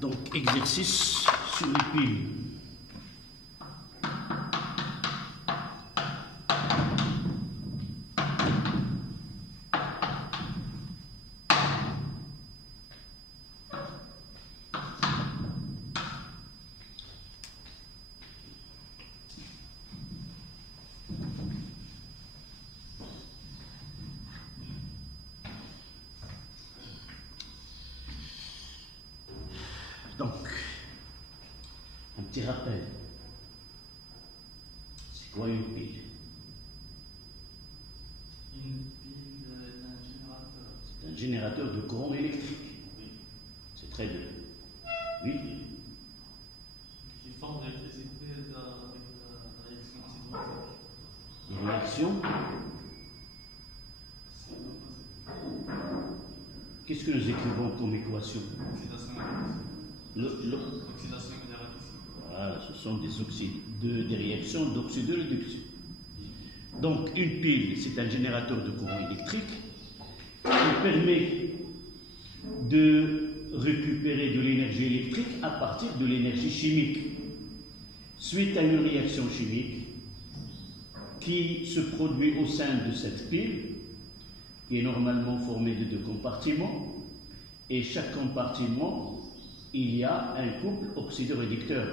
Donc, exercice sur les piles. Donc, un petit rappel. C'est quoi une pile? Une pile est un générateur. C'est un générateur de courant électrique. Oui. C'est très bien. Oui. Qui forme l'électricité avec la réaction acide-basique. Une réaction. Qu'est-ce que nous écrivons comme équation? Oxydation et réduction. Oxydation et réduction. Voilà, ce sont des oxydes, des réactions d'oxydoréduction. Donc, une pile, c'est un générateur de courant électrique qui permet de récupérer de l'énergie électrique à partir de l'énergie chimique. Suite à une réaction chimique qui se produit au sein de cette pile, qui est normalement formée de 2 compartiments, et chaque compartiment, il y a un couple oxydoréducteur.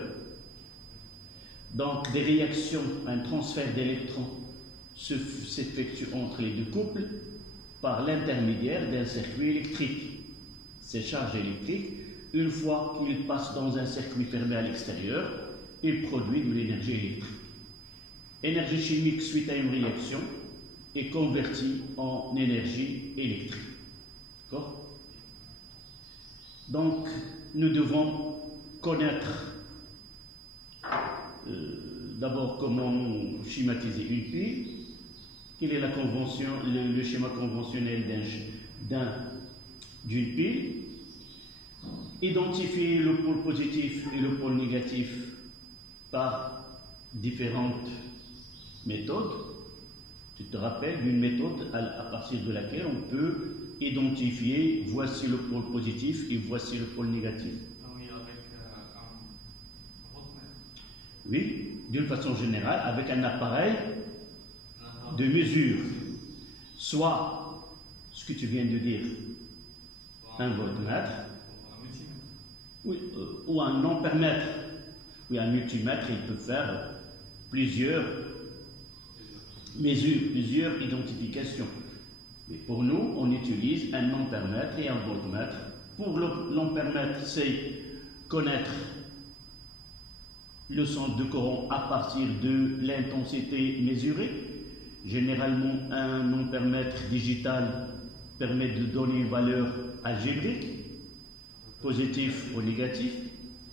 Donc, des réactions, un transfert d'électrons s'effectue entre les 2 couples par l'intermédiaire d'un circuit électrique. Ces charges électriques, une fois qu'ils passent dans un circuit fermé à l'extérieur, ils produisent de l'énergie électrique. Énergie chimique suite à une réaction est convertie en énergie électrique. D'accord? Donc, nous devons connaître d'abord comment schématiser une pile, quelle est la convention, le schéma conventionnel d'une pile, identifier le pôle positif et le pôle négatif par différentes méthodes. Tu te rappelles d'une méthode à partir de laquelle on peut identifier voici le pôle positif et voici le pôle négatif. Oui, avec un voltmètre. Oui, d'une façon générale, avec un appareil de mesure. Soit ce que tu viens de dire, un voltmètre, Un multimètre. oui, ou un ampèremètre. Oui, un multimètre, il peut faire plusieurs mesures, plusieurs identifications. Mais pour nous, on utilise un ampèremètre et un voltmètre. Pour l'ampèremètre, c'est connaître le centre de courant à partir de l'intensité mesurée. Généralement, un ampèremètre digital permet de donner une valeur algébrique, positif ou négatif,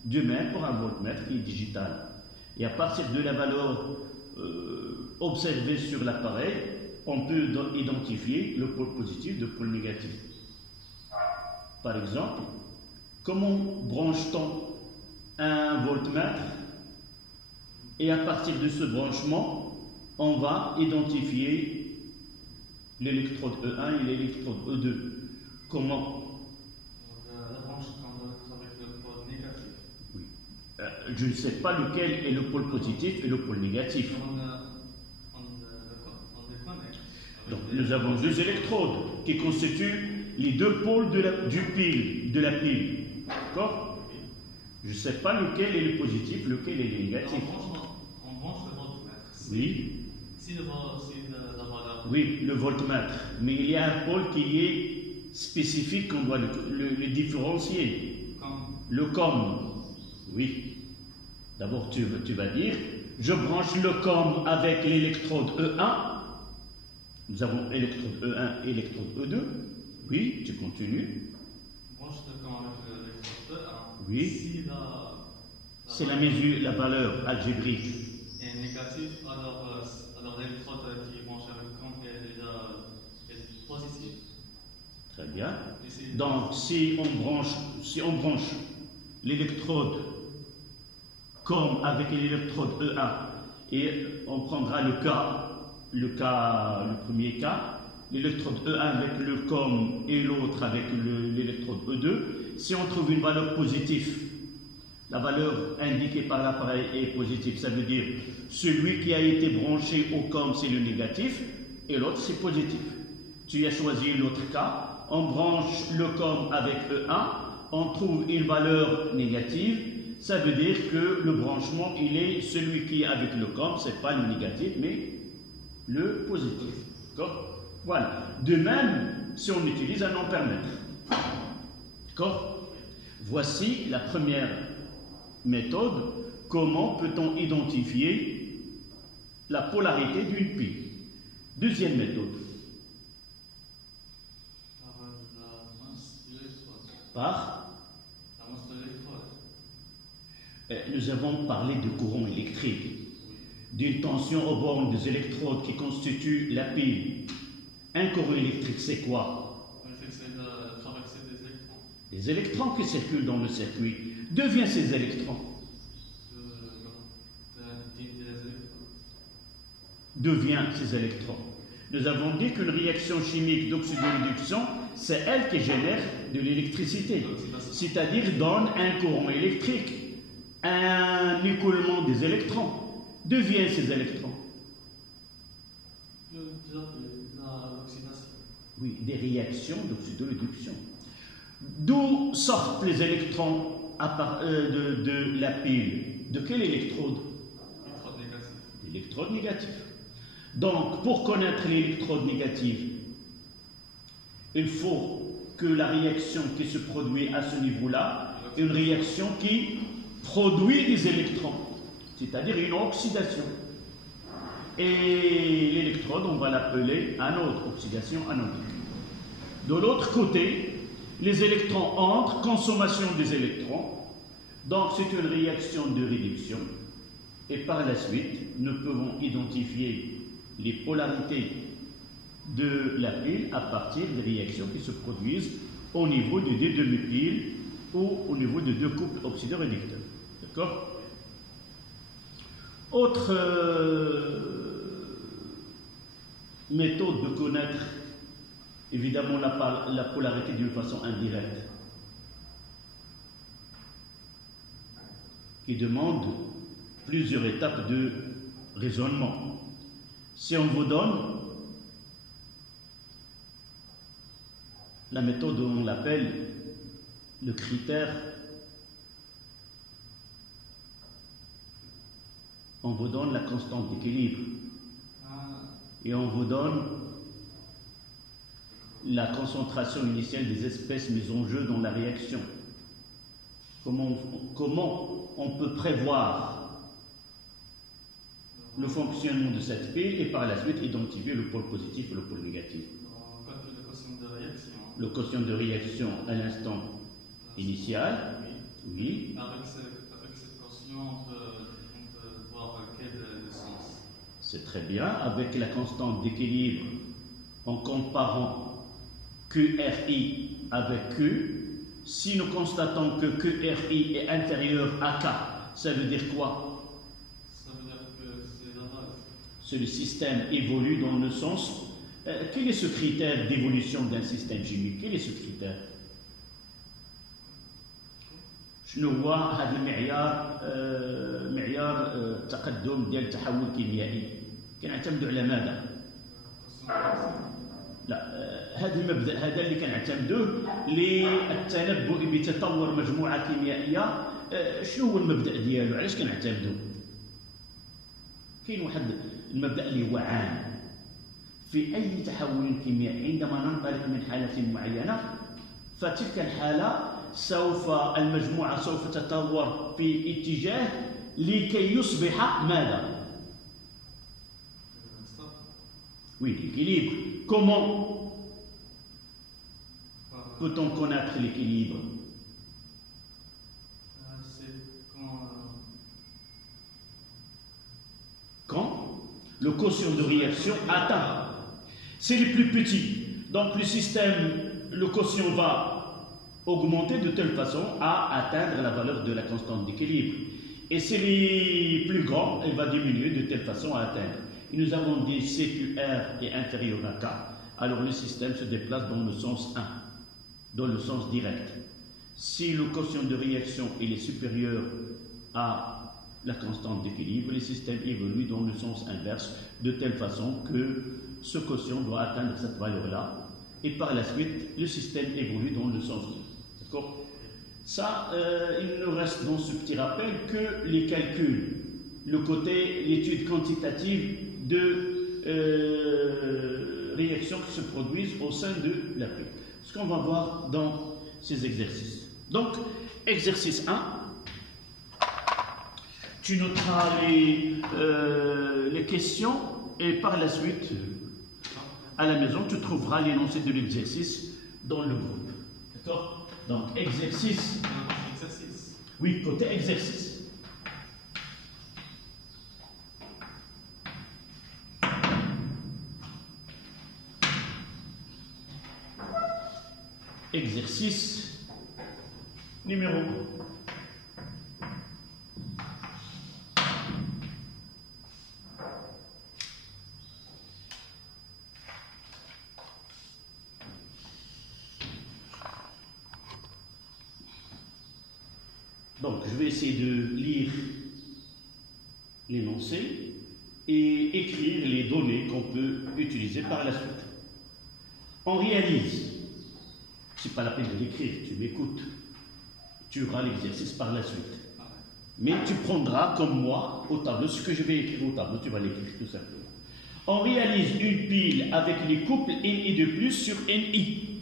de même pour un voltmètre qui est digital. Et à partir de la valeur observée sur l'appareil, on peut identifier le pôle positif du pôle négatif. Par exemple, comment branche-t-on un voltmètre? Et à partir de ce branchement, on va identifier l'électrode E1 et l'électrode E2. Comment? La branche avec le pôle négatif. Oui. Je ne sais pas lequel est le pôle positif et le pôle négatif. On les connecte. Donc nous avons 2 électrodes qui constituent les 2 pôles de la pile. D'accord? Je ne sais pas lequel est le positif, lequel est le négatif. On branche le voltmètre. Oui. Si la valeur. Oui, le voltmètre. Mais il y a un pôle qui est spécifique qu'on doit le différencier. Comme. Le COM. Oui. D'abord, tu vas dire, je branche le COM avec l'électrode E1. Nous avons électrode E1 et électrode E2. Oui, tu continues. On branche le camp avec l'électrode E1. Oui. Si C'est la mesure, la valeur algébrique. est négative, alors l'électrode qui est branché avec le camp est positive. Très bien. Ici, Donc, si on branche l'électrode COM avec l'électrode E1 et on prendra le premier cas, l'électrode E1 avec le COM et l'autre avec l'électrode E2, si on trouve une valeur positive La valeur indiquée par l'appareil est positive. Ça veut dire celui qui a été branché au COM, c'est le négatif, et l'autre, c'est positif. Tu as choisi l'autre cas. On branche le COM avec E1, on trouve une valeur négative. Ça veut dire que le branchement, il est celui qui est avec le COM, ce n'est pas le négatif, mais le positif. D'accord? Voilà. De même, si on utilise un ampèremètre. D'accord? Voici la première méthode. Comment peut-on identifier la polarité d'une pile? Deuxième méthode. Par la masse de l'électrode. Nous avons parlé de courant électrique, d'une tension aux bornes des électrodes qui constituent la pile. Un courant électrique, c'est quoi? C'est la traversée des électrons. Des électrons qui circulent dans le circuit. D'où viennent ces électrons? Des électrodes. D'où viennent ces électrons? Nous avons dit qu'une réaction chimique d'oxydoréduction, c'est elle qui génère de l'électricité, c'est-à-dire donne un courant électrique, un écoulement des électrons. D'où viennent ces électrons? L'oxydation. Oui, des réactions d'oxydoréduction. D'où sortent les électrons de la pile? De quelle électrode? Électrode négative. L'électrode négative. Donc, pour connaître l'électrode négative, il faut que la réaction qui se produit à ce niveau-là est une réaction qui produit des électrons, c'est-à-dire une oxydation. Et l'électrode, on va l'appeler anode, oxydation anodique. De l'autre côté, les électrons entrent, consommation des électrons, donc c'est une réaction de réduction. Et par la suite, nous pouvons identifier les polarités de la pile à partir des réactions qui se produisent au niveau de deux demi-piles ou au niveau de deux couples oxydoréducteurs. D'accord? Autre méthode de connaître évidemment la polarité d'une façon indirecte, qui demande plusieurs étapes de raisonnement. Si on vous donne la méthode, on l'appelle le critère, on vous donne la constante d'équilibre et on vous donne la concentration initiale des espèces mises en jeu dans la réaction. Comment on peut prévoir le fonctionnement de cette pile et par la suite identifier le pôle positif et le pôle négatif? On calcule le quotient de réaction. Le quotient de réaction à l'instant initial, oui. Avec cette quotient, on peut voir quel est le sens. C'est très bien. Avec la constante d'équilibre, en comparant QRI avec Q, si nous constatons que QRI est inférieur à K, ça veut dire quoi? Ça veut dire que c'est la base. C'est le système évolue dans le sens. Quel est ce critère d'évolution d'un système chimique? Quel est ce critère? شنو هو هذا المعيار؟ معيار التقدم ديال التحول الكيميائي كنعتمدوا على ماذا؟ لا، هذا المبدا هذا اللي كنعتمدوه للتنبؤ بتطور مجموعه كيميائيه. شنو هو المبدا ديالو؟ علاش كنعتمدوه؟ كاين واحد المبدا اللي هو عام في اي تحول كيميائي. عندما ننطلق من حاله معينه فتلك الحاله المجموعه سوف تتطور في اتجاه لكي يصبح ماذا؟ Oui, l'équilibre. Comment peut-on connaître l'équilibre? C'est quand le quotient de réaction atteint. C'est le plus petit. Donc le système, le quotient va augmenter de telle façon à atteindre la valeur de la constante d'équilibre. Et c'est les plus grands, elle va diminuer de telle façon à atteindre. Et nous avons dit CQR est inférieur à K, alors le système se déplace dans le sens 1, dans le sens direct. Si le quotient de réaction il est supérieur à la constante d'équilibre, le système évolue dans le sens inverse, de telle façon que ce quotient doit atteindre cette valeur-là, et par la suite, le système évolue dans le sens inverse. D'accord? Ça, il ne reste dans ce petit rappel que les calculs, le côté, l'étude quantitative de réactions qui se produisent au sein de la pluie. Ce qu'on va voir dans ces exercices. Donc, exercice 1, tu noteras les questions et par la suite, à la maison, tu trouveras l'énoncé de l'exercice dans le groupe. D'accord? Donc, exercice. Exercice. Oui, côté exercice. Exercice numéro 1. Donc, je vais essayer de lire l'énoncé et écrire les données qu'on peut utiliser par la suite. On réalise. C'est pas la peine de l'écrire, tu m'écoutes. Tu auras l'exercice par la suite. Mais tu prendras, comme moi, au tableau, ce que je vais écrire au tableau, tu vas l'écrire tout simplement. On réalise une pile avec les couples NI de plus sur NI.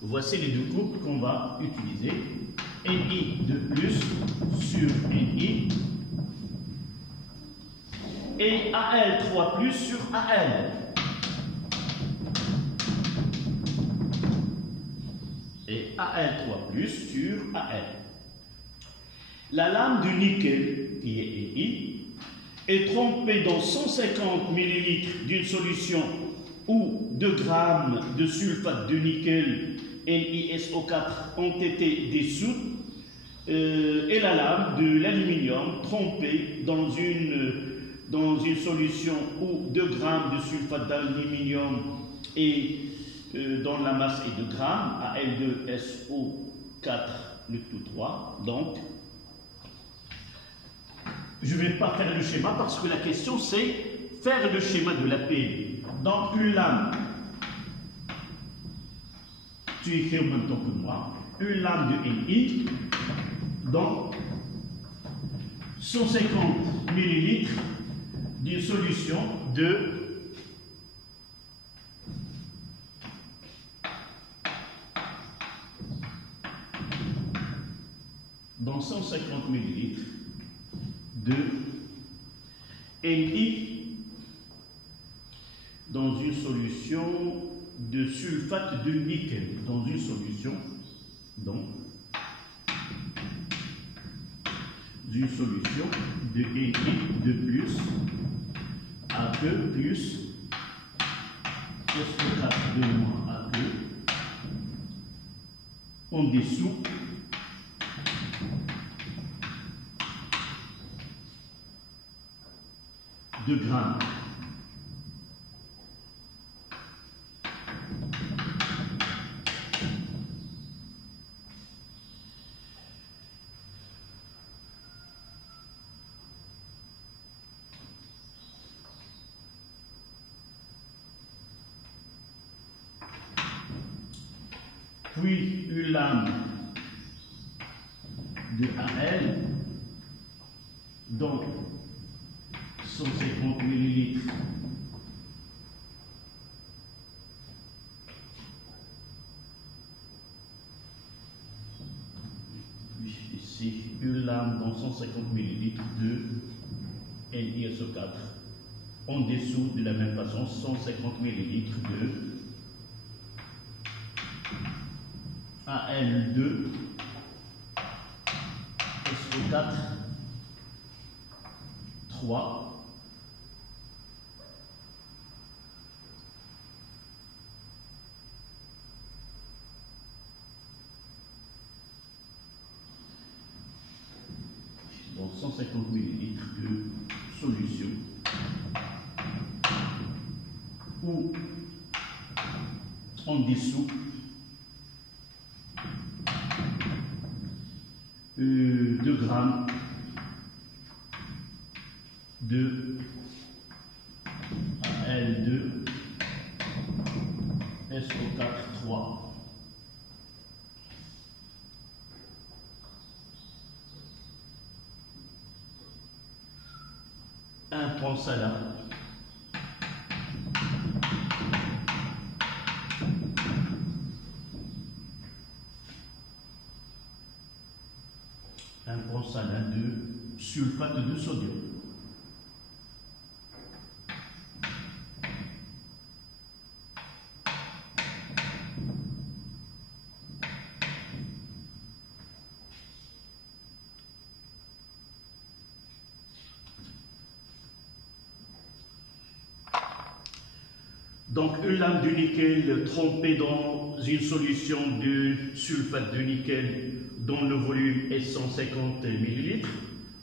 Voici les deux couples qu'on va utiliser. NI de plus sur NI. Et AL3 plus sur AL. Et Al3 plus sur Al. La lame du nickel, qui est NI, est trempée dans 150 ml d'une solution où 2 g de sulfate de nickel NiSO4 ont été dissous et la lame de l'aluminium trempée dans une solution où 2 g de sulfate d'aluminium et dont la masse est de grammes, Al2SO4, le tout 3. Donc, je ne vais pas faire le schéma parce que la question c'est faire le schéma de la pile. Donc, une lame, tu écris en même temps que moi, une lame de Ni, donc 150 ml d'une solution de dans 150 ml de Ni dans une solution de sulfate de nickel, dans une solution, donc, d'une solution de Ni de plus, A2 plus, SO4 de moins A2, en dessous, de grammes. Puis une lame de Al, donc 150 ml ici une lame dans 150 ml de NiSO4 en dessous de la même façon 150 ml de Al2 SO4 3 donc 150 ml de solution ou en dessous grammes de Al2 SO4 3. Un point salat. Un point salat de sulfate de sodium. Donc une lame de nickel trempée dans une solution de sulfate de nickel dont le volume est 150 ml.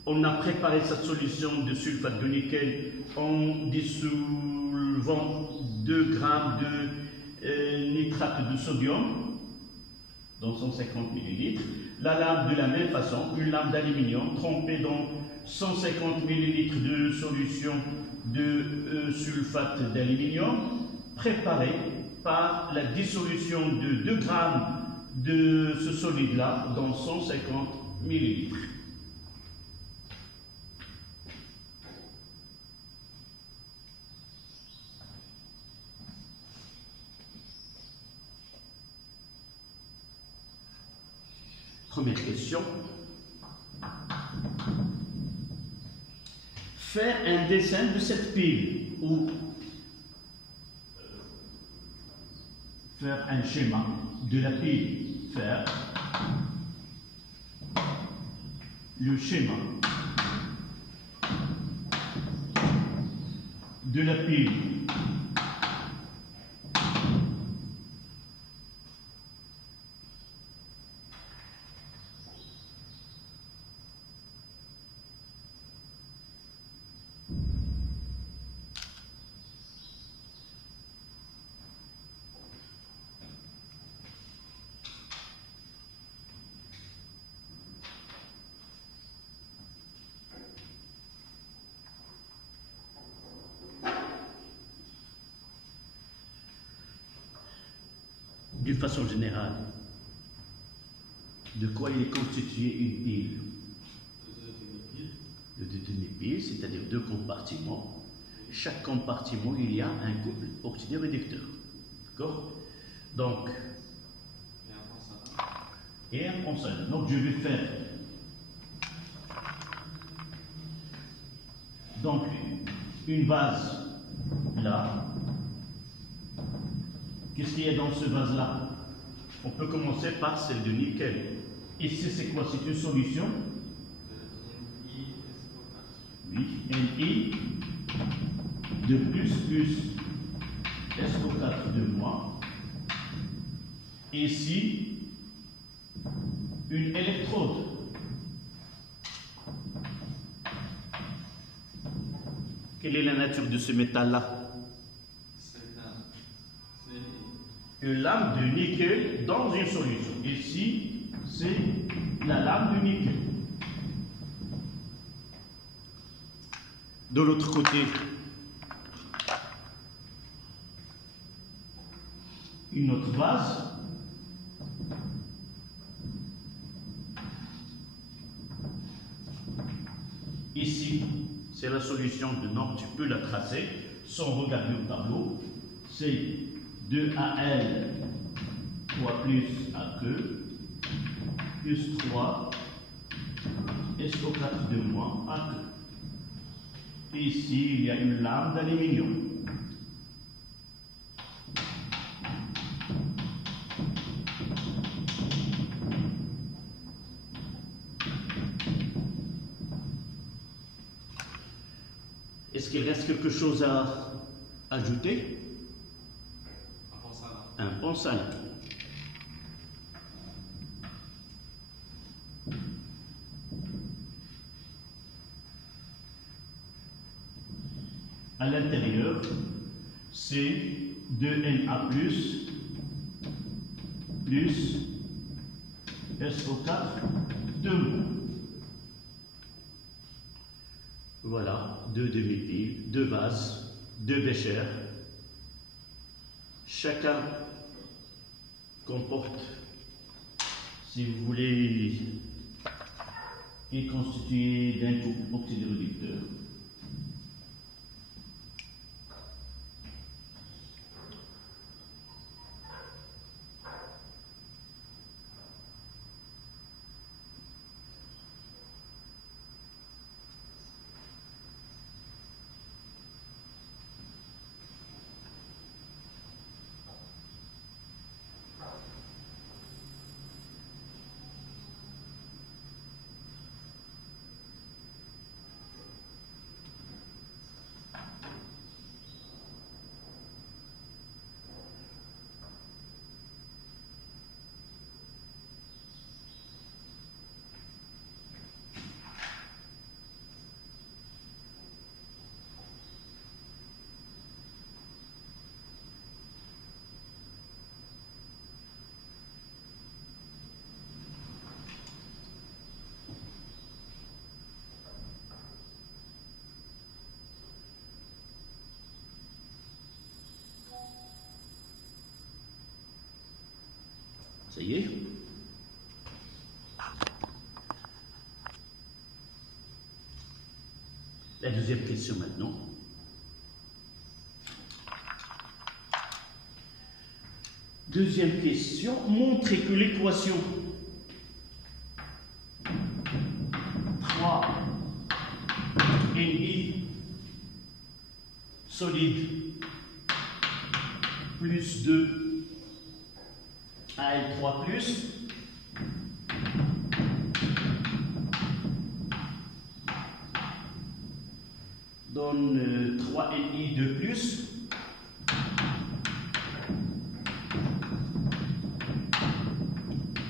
On a préparé cette solution de sulfate de nickel en dissolvant 2 grammes de nitrate de sodium dans 150 ml. La lame de la même façon, une lame d'aluminium trempée dans 150 ml de solution de sulfate d'aluminium, préparée par la dissolution de 2 grammes de ce solide-là dans 150 ml. Première question. Faire un dessin de cette pile ou faire un schéma de la pile. Faire le schéma de la pile. D'une façon générale, de quoi il est constitué une pile? De deux demi-piles, c'est-à-dire 2 compartiments. Chaque compartiment, il y a un couple oxydoréducteur. D'accord? Donc, et un point salat. Donc, je vais faire donc une vase là. Qu'est-ce qu'il y a dans ce vase-là? On peut commencer par celle de nickel. Ici, c'est quoi? C'est une solution? Oui, Ni de plus SO4 de moins. Ici, une électrode. Quelle est la nature de ce métal-là? Une lame de nickel dans une solution. Ici, c'est la lame de nickel. De l'autre côté, une autre vase. Ici, c'est la solution de Nord. Tu peux la tracer sans regarder au tableau. C'est 2Al 3 plus AQ plus 3 SO4 de moins AQ. Et ici, il y a une lame d'aluminium. Est-ce qu'il reste quelque chose à ajouter? Un point salat. À l'intérieur, c'est 2Na plus SO4 2 moins. Voilà, deux demi-piles, deux vases, deux béchers. Chacun comporte, si vous voulez, est constitué d'un couple oxydoréducteur. Ça y est. La deuxième question maintenant. Deuxième question, montrez que l'équation 3NI solide plus 2 AL3 plus donne 3NI2 plus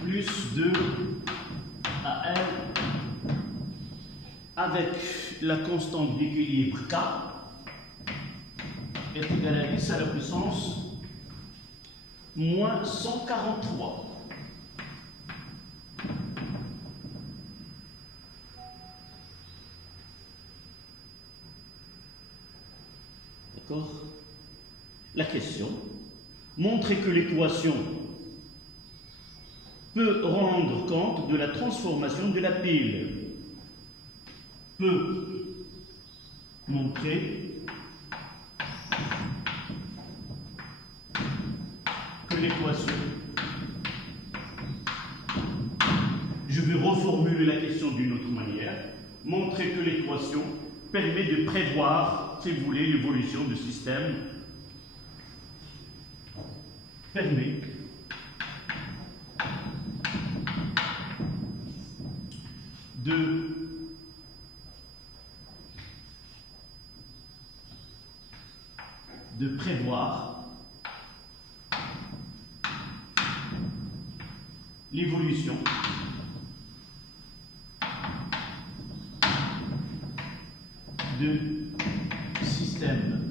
plus 2 AL avec la constante d'équilibre K est égale à 10 à la puissance moins 143. D'accord? La question, montrez que l'équation peut rendre compte de la transformation de la pile. Peut montrer que l'équation, je vais reformuler la question d'une autre manière, montrer que l'équation permet de prévoir, si vous voulez, l'évolution du système, permet de prévoir l'évolution de système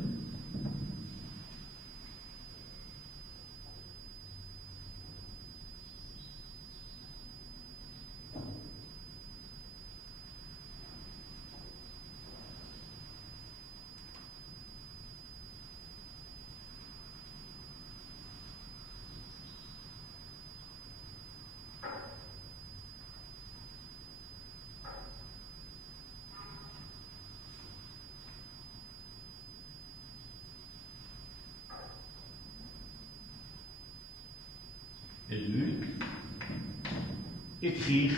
écrire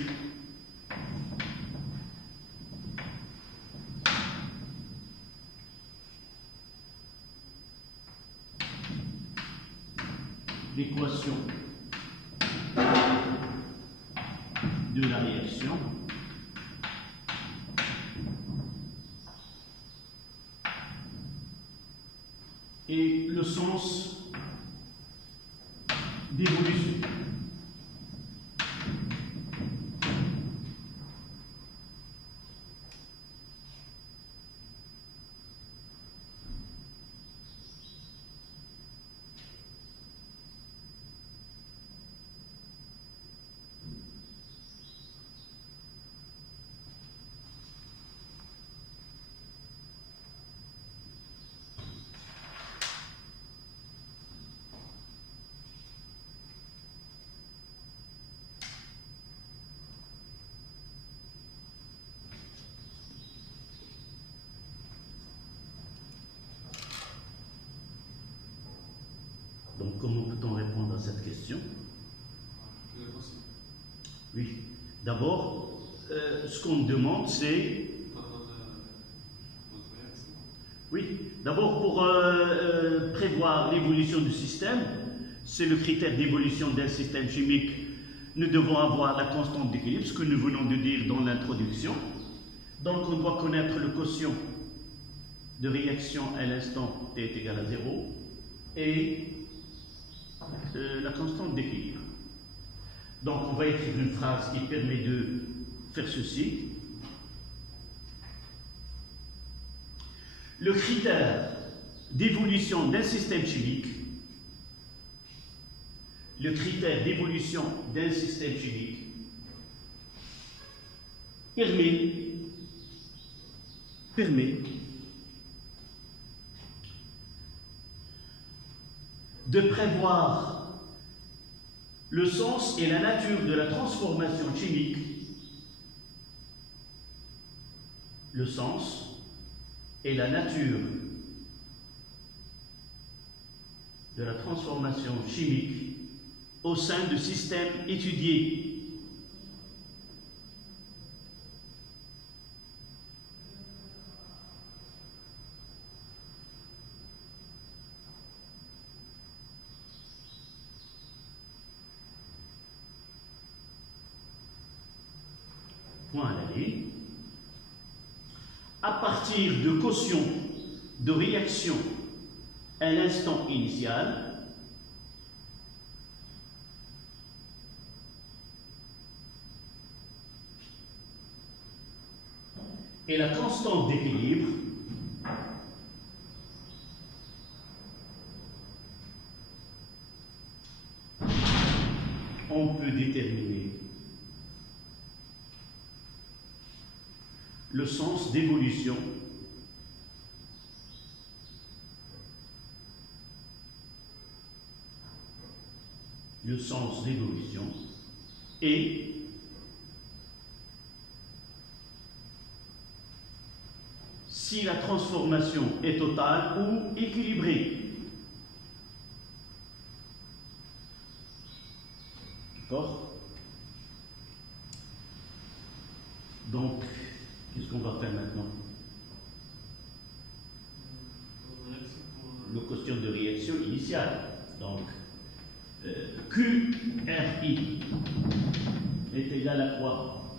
l'équation de la réaction et le sens d'évolution. cette question? Le quotient. Oui. D'abord, ce qu'on demande, c'est... Oui. D'abord, pour prévoir l'évolution du système, c'est le critère d'évolution d'un système chimique. Nous devons avoir la constante d'équilibre, ce que nous venons de dire dans l'introduction. Donc, on doit connaître le quotient de réaction à l'instant t est égal à 0 et la constante d'équilibre. Donc, on va écrire une phrase qui permet de faire ceci. Le critère d'évolution d'un système chimique, permet de prévoir le sens et la nature de la transformation chimique, le sens et la nature de la transformation chimique au sein du système étudié. Point à la ligne. À partir de quotient de réaction à l'instant initial, et la constante d'équilibre, on peut déterminer le sens d'évolution et si la transformation est totale ou équilibrée. D'accord? Donc, qu'est-ce qu'on va faire maintenant? Le quotient de réaction initiale. Donc, QRI est égal à quoi?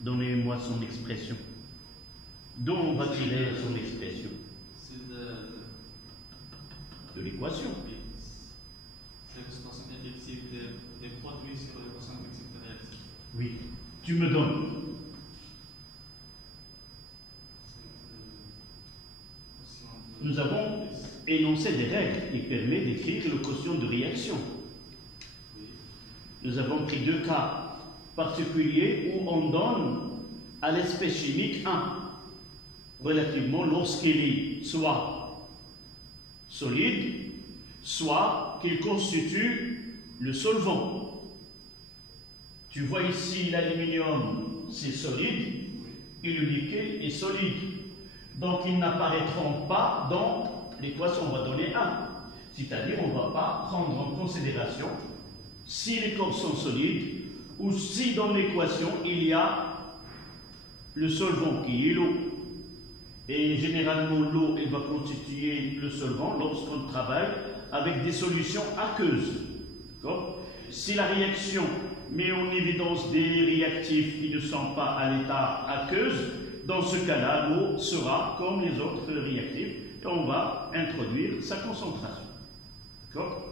Donnez-moi son expression. D'où on va tirer son expression? C'est de l'équation. C'est la concentration effective des produits sur la concentration effective des réactifs. Oui. Tu me donnes. Nous avons énoncé des règles qui permettent d'écrire le quotient de réaction. Nous avons pris deux cas particuliers où on donne à l'espèce chimique 1, relativement lorsqu'il est soit solide, soit qu'il constitue le solvant. Tu vois ici l'aluminium, c'est solide, et le nickel est solide. Donc ils n'apparaîtront pas dans l'équation, on va donner 1. C'est-à-dire on ne va pas prendre en considération si les corps sont solides ou si dans l'équation il y a le solvant qui est l'eau. Et généralement l'eau elle va constituer le solvant lorsqu'on travaille avec des solutions aqueuses. Si la réaction met en évidence des réactifs qui ne sont pas à l'état aqueuse, dans ce cas-là, l'eau sera comme les autres réactifs et on va introduire sa concentration. D'accord?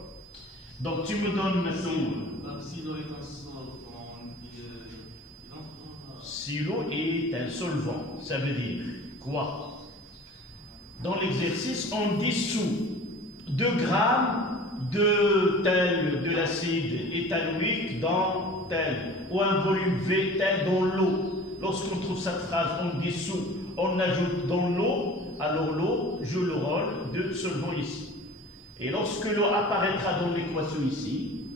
Donc tu me donnes maintenant. Si l'eau est un solvant, si l'eau est un solvant, ça veut dire quoi? Dans l'exercice, on dissout 2 grammes de l'acide éthanoïque dans tel, ou un volume V tel dans l'eau. Lorsqu'on trouve cette phrase, on dissout, on ajoute dans l'eau, alors l'eau joue le rôle de solvant ici. Et lorsque l'eau apparaîtra dans l'équation ici,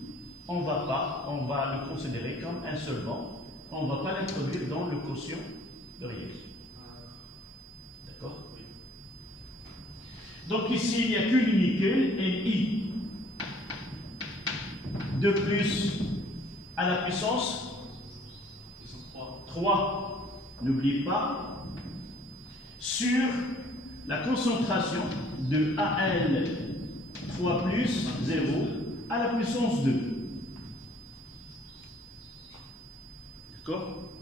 on va le considérer comme un solvant, on ne va pas l'introduire dans le quotient de réaction. D'accord? Donc ici, il n'y a qu'une nickel, Ni. 2 plus à la puissance 3. N'oublie pas, sur la concentration de Al 3 plus 0 à la puissance 2. D'accord?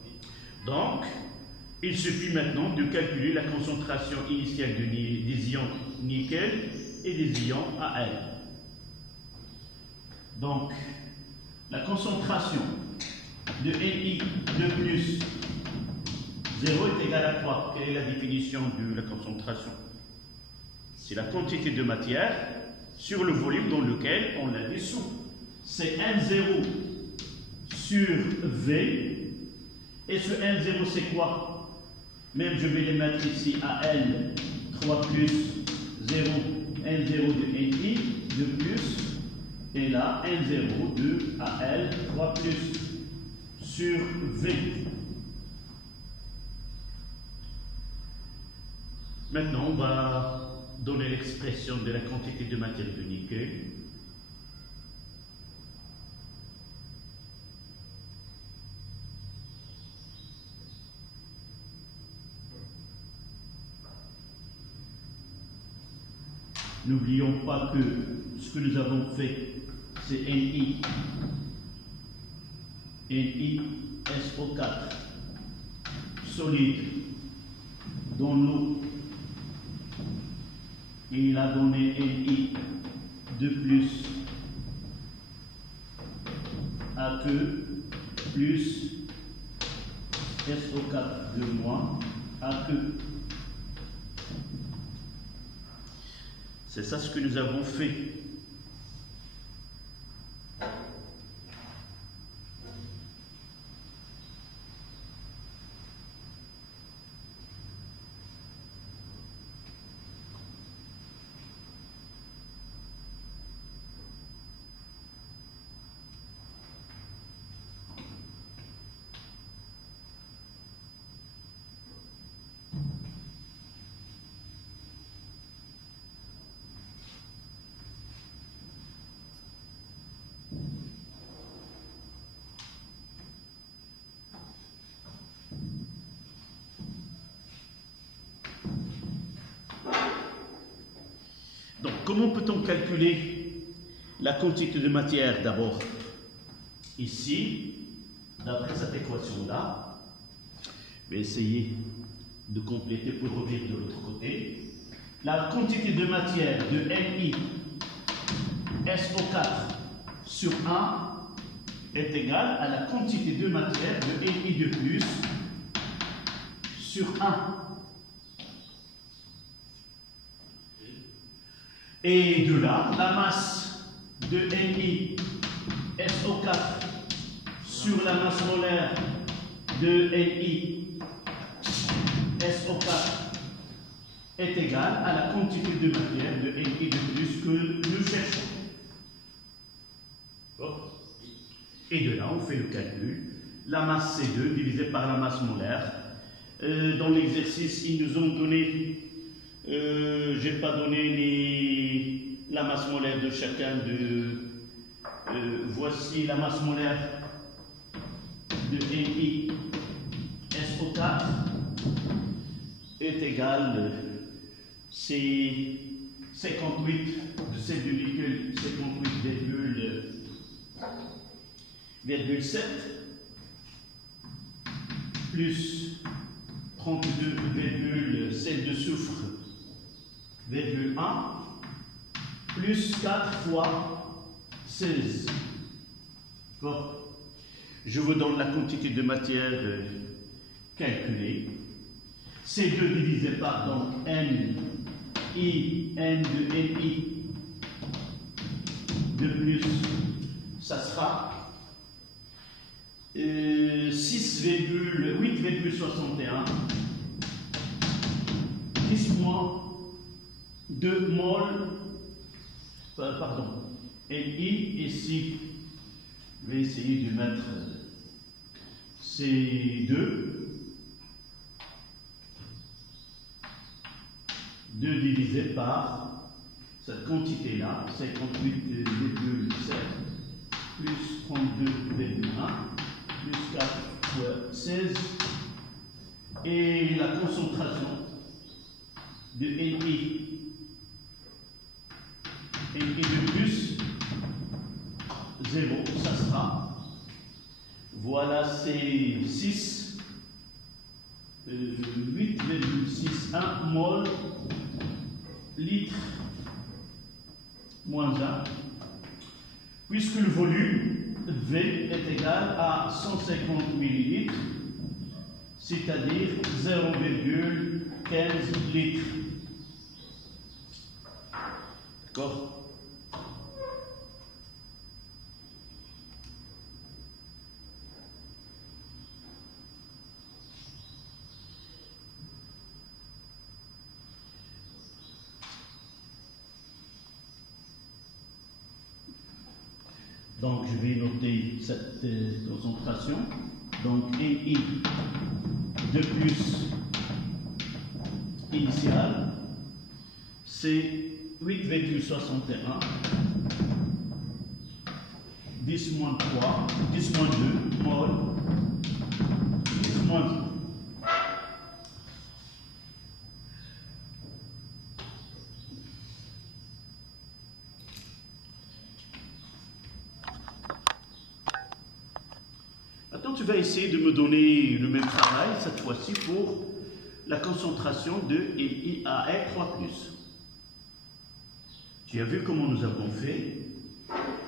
Donc, il suffit maintenant de calculer la concentration initiale des ions nickel et des ions Al. Donc, la concentration de Ni 2 plus 0 est égale à quoi? Quelle est la définition de la concentration? C'est la quantité de matière sur le volume dans lequel on la dissout. C'est N0 sur V. Et ce N0, c'est quoi? Même je vais les mettre ici à L 3 plus 0, N0 de Ni, 2 plus, et là, N0 de Al 3 plus sur V. Maintenant, on va donner l'expression de la quantité de matière de nickel. N'oublions pas que ce que nous avons fait, c'est Ni SO4 solide dans l'eau. Il a donné Ni 2 plus AQ plus SO4 de moins AQ. C'est ça ce que nous avons fait. Donc, comment peut-on calculer la quantité de matière d'abord? Ici, d'après cette équation-là, je vais essayer de compléter pour revenir de l'autre côté. La quantité de matière de Ni SO4 sur 1 est égale à la quantité de matière de Ni de plus sur 1. Et de là, la masse de Ni SO4 sur la masse molaire de Ni SO4 est égale à la quantité de matière de Ni de plus que nous cherchons. Et de là, on fait le calcul. La masse C2 divisée par la masse molaire. Dans l'exercice, ils nous ont donné, je n'ai pas donné la masse molaire de chacun de... voici la masse molaire de Ni SO4 est égale, c'est 58 de celle du nickel, 58,7 plus 32, celle de soufre, 1 plus 4 fois 16. Bon. Je vous donne la quantité de matière calculée. C2 divisé par donc N de Ni de plus, ça sera 8,61 10 moins 2 mol, pardon, Ni ici, je vais essayer de mettre C2 2 divisé par cette quantité-là, 58,7 plus 32,1 plus 4 fois 16, et la concentration de NI de plus 0, ça sera, voilà, c'est 8,61 mol litre moins 1, puisque le volume V est égal à 150 millilitres, c'est-à-dire 0,15 litres. D'accord? Donc, je vais noter cette concentration. Donc, NI de plus initial, c'est 8,61, 10 moins 3, 10 moins 2, mol, 10 moins 1. Maintenant, tu vas essayer de me donner le même travail, cette fois-ci pour la concentration de LiAr3+. Tu as vu comment nous avons fait.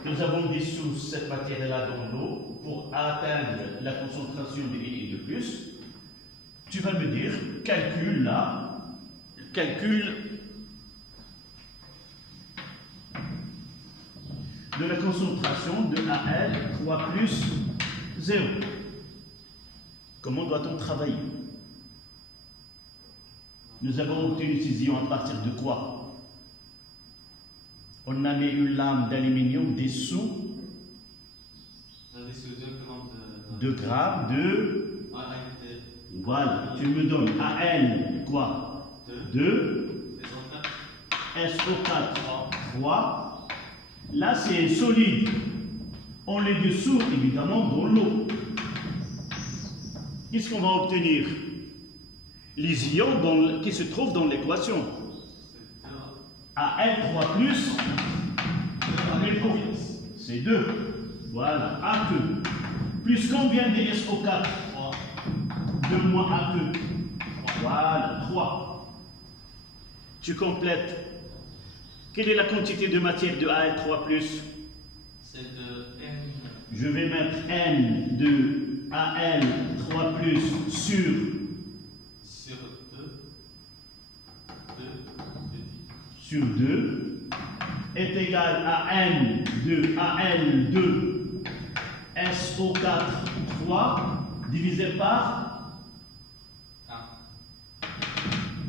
Nous avons dissous cette matière-là dans l'eau pour atteindre la concentration de Li de plus. Tu vas me dire, calcule là, calcul de la concentration de Al3+, 0. Comment doit-on travailler? Nous avons obtenu une scission à partir de quoi? On a mis une lame d'aluminium dessous 2 grammes de... Voilà, tu me donnes AL quoi? 2, SO4 3. Là c'est solide. On les dissout évidemment dans l'eau. Qu'est-ce qu'on va obtenir? Les ions qui se trouvent dans l'équation. Al3+, c'est 2. Voilà, A2. Plus combien de SO4? 2 moins A2. Voilà, 3. Tu complètes. Quelle est la quantité de matière de Al3+? C'est de N. Je vais mettre N de Al3+ sur 2 est égal à N de Al2 SO4 3 divisé par 1.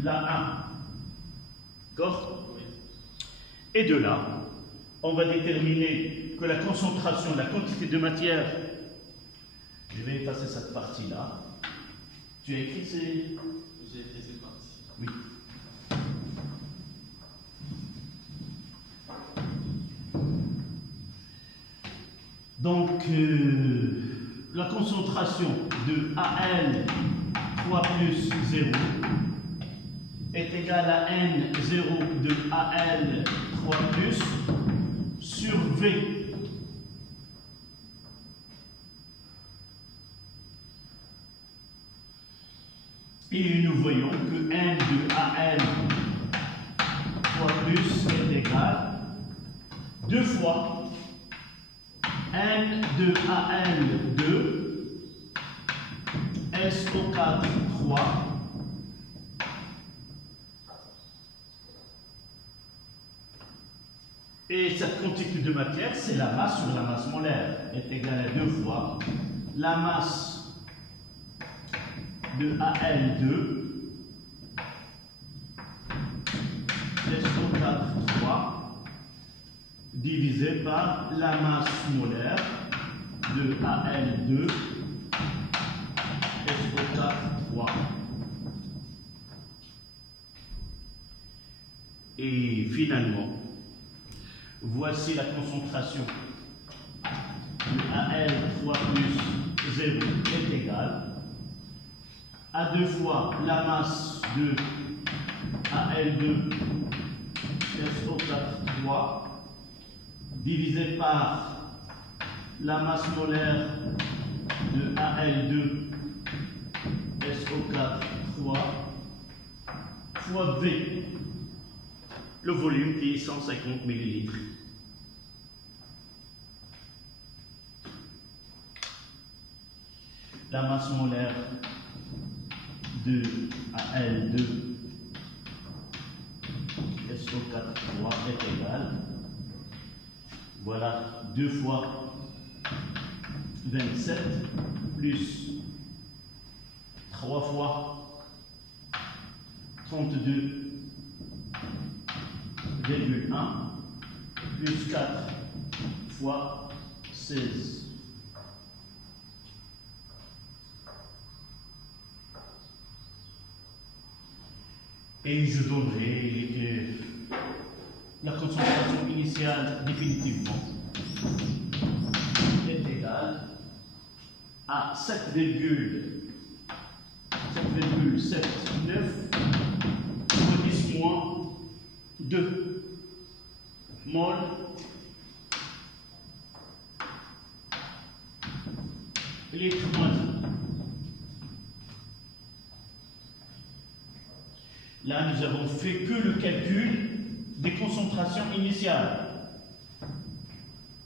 La 1. D'accord? Oui. Et de là, on va déterminer que la concentration, la quantité de matière, je vais effacer cette partie-là. Tu as écrit ces... J'ai écrit cette partie. Oui. Donc, la concentration de Al3+, 0 est égale à N0 de Al3+, sur V. Et nous voyons que N de Al3+ est égal 2 fois N de Al2 SO4 3 et cette quantité de matière, c'est la masse sur la masse molaire, est égale à 2 fois la masse de Al2 SO4 3 divisé par la masse molaire de Al2 SO4 3. Et finalement, Voici la concentration. Le AL3 plus 0 est égal à 2 fois la masse de AL2 SO4 3 divisé par la masse molaire de AL2 SO4 3 fois V, le volume qui est 150 millilitres. La masse molaire de AL2 SO4 3 est égale, voilà, 2 fois 27 plus 3 fois 32,1 plus 4 fois 16. Et je donnerai la concentration initiale définitivement est égale à 7,79 fois 10 moins 2 mol litre moins 1. Là, nous avons fait que le calcul des concentrations initiales.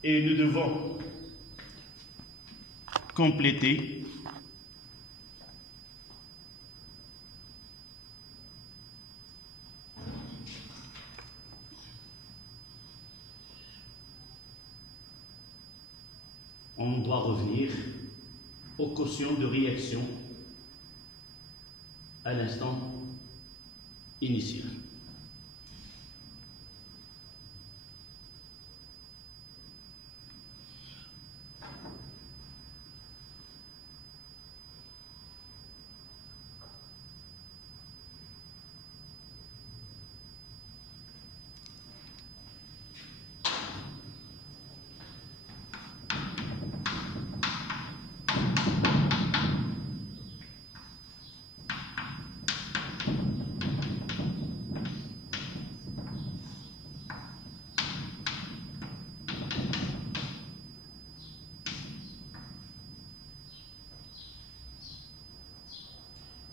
Et nous devons compléter on doit revenir au quotient de réaction à l'instant initial.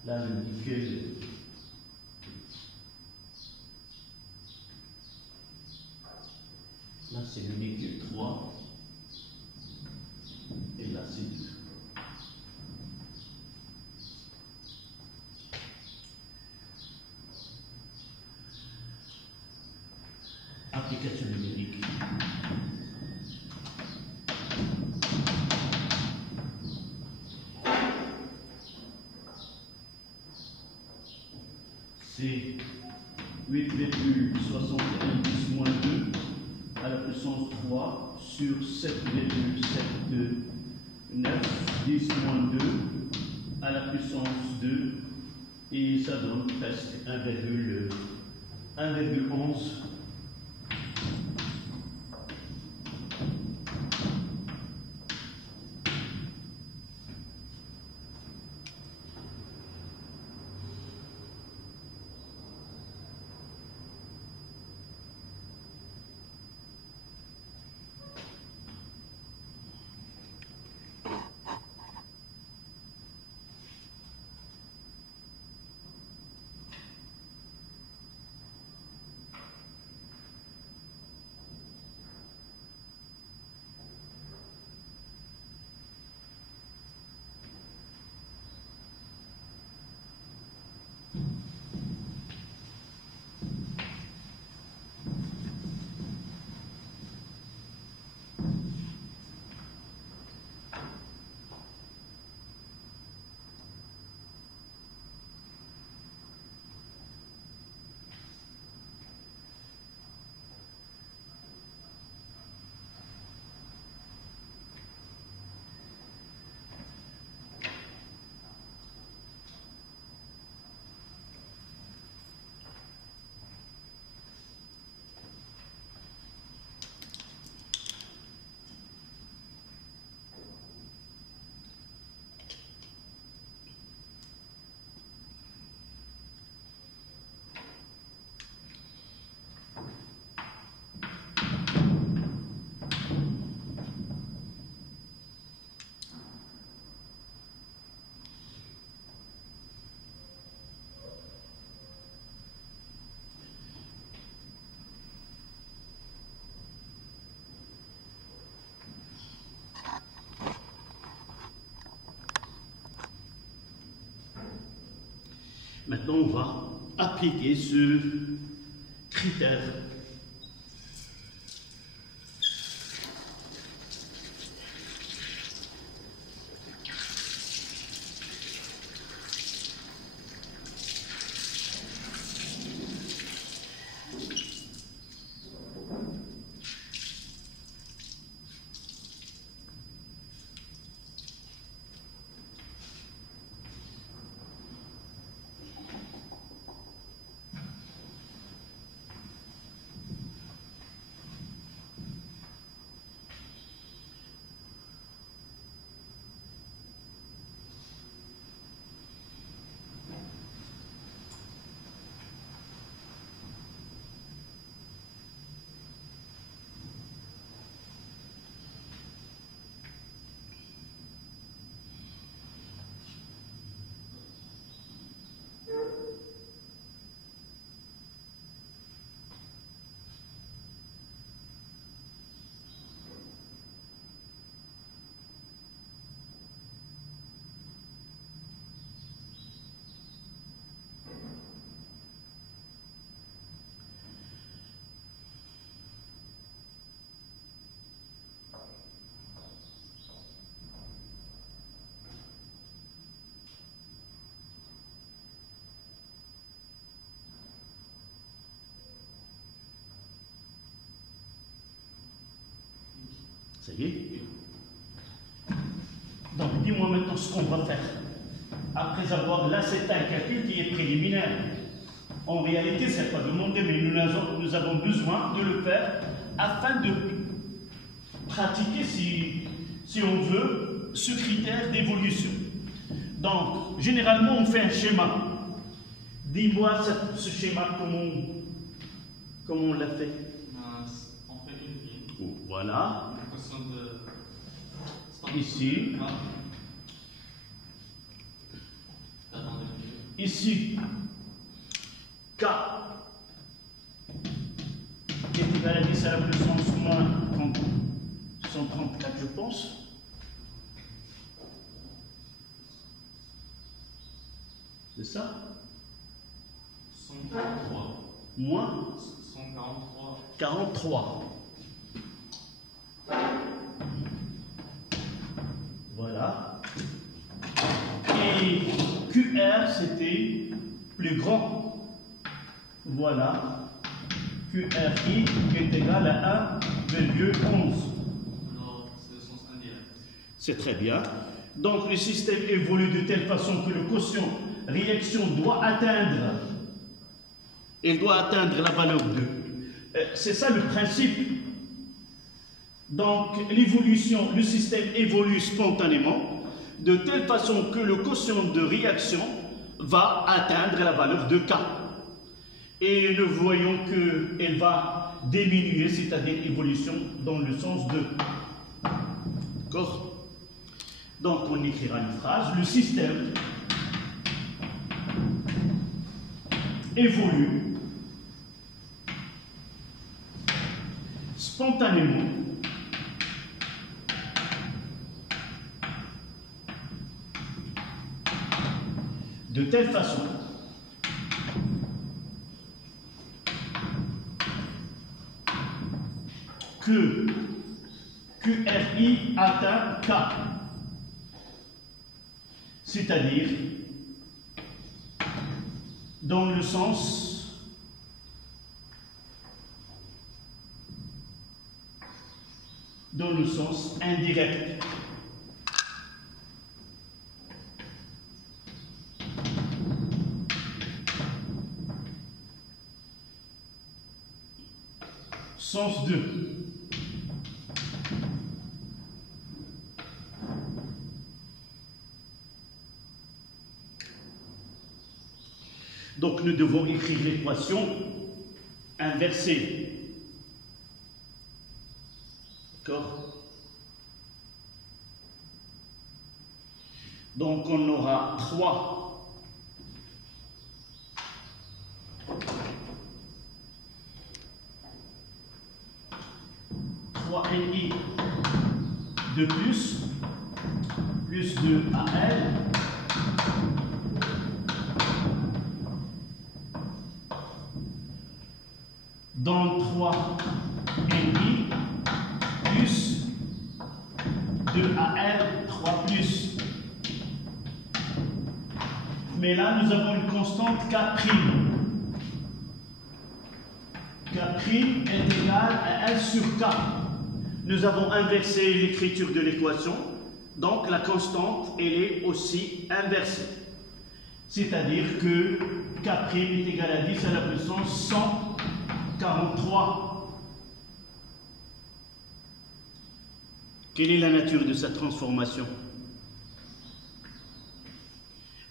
Là, je dis que là, c'est le liquide 3 et là, c'est 2. Application numérique. C'est 8,71 moins 2 à la puissance 3 sur 7,79 10 moins 2 à la puissance 2 et ça donne presque 1,11. Maintenant, on va appliquer ce critère. Ça y est. Donc, dis-moi maintenant ce qu'on va faire. Après avoir là, c'est un calcul qui est préliminaire. En réalité, ce n'est pas demandé, mais nous avons besoin de le faire afin de pratiquer, si on veut, ce critère d'évolution. Donc, généralement, on fait un schéma. Dis-moi ce schéma, comment on l'a fait? On fait une ligne. Voilà. Une question de... Ici. Ici, K qui est égal à 10 à la puissance moins 134, je pense. C'est ça? 143. Moins 143. 43. Voilà. Et QR, c'était plus grand. Voilà. QRI est égal à 1,11. Alors, c'est le sens indirect. C'est très bien. Donc, le système évolue de telle façon que le quotient réaction doit atteindre la valeur 2. C'est ça le principe. Donc, l'évolution, le système évolue spontanément de telle façon que le quotient de réaction va atteindre la valeur de K. Et nous voyons qu'elle va diminuer, c'est-à-dire évolution dans le sens de. D'accord? Donc, on écrira une phrase. Le système évolue spontanément de telle façon que QRI atteint K, c'est-à-dire dans le sens indirect. Sens 2. Donc nous devons écrire l'équation inversée. D'accord? Donc on aura 3 NI de plus 2 AL dans 3 NI plus 2AL 3 plus. Mais là, nous avons une constante K'. K' est égal à L sur K. Nous avons inversé l'écriture de l'équation, donc la constante, elle est aussi inversée. C'est-à-dire que K' est égal à 10 à la puissance 143. Quelle est la nature de sa transformation?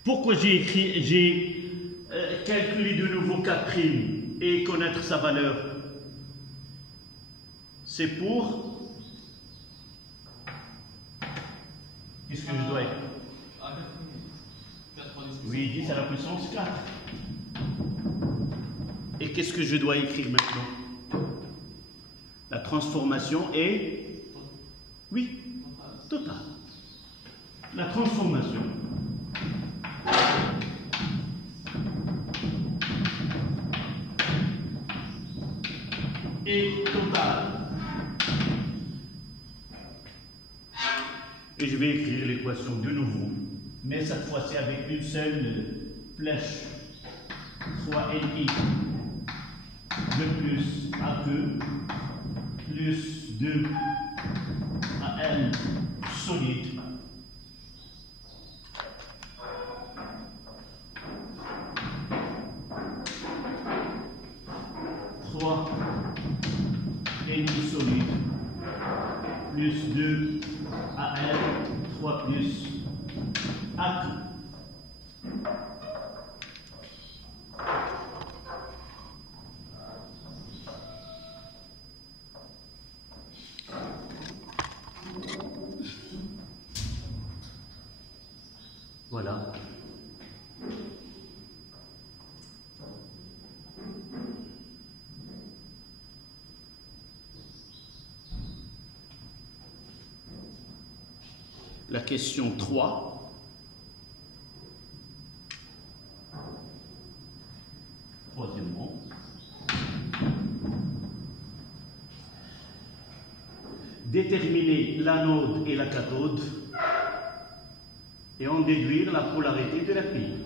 Pourquoi j'ai calculé de nouveau K' et connaître sa valeur? C'est pour... Qu'est-ce que je dois écrire? Oui, 10 à la puissance 4. Et qu'est-ce que je dois écrire maintenant? La transformation est... Oui, totale. La transformation est totale. Et je vais écrire l'équation de nouveau, mais cette fois-ci avec une seule flèche. 3NI de plus AQ plus 2AL solide solide plus 2 AL 3 plus AQ. Voilà. La question 3. Troisièmement. Déterminer l'anode et la cathode et en déduire la polarité de la pile.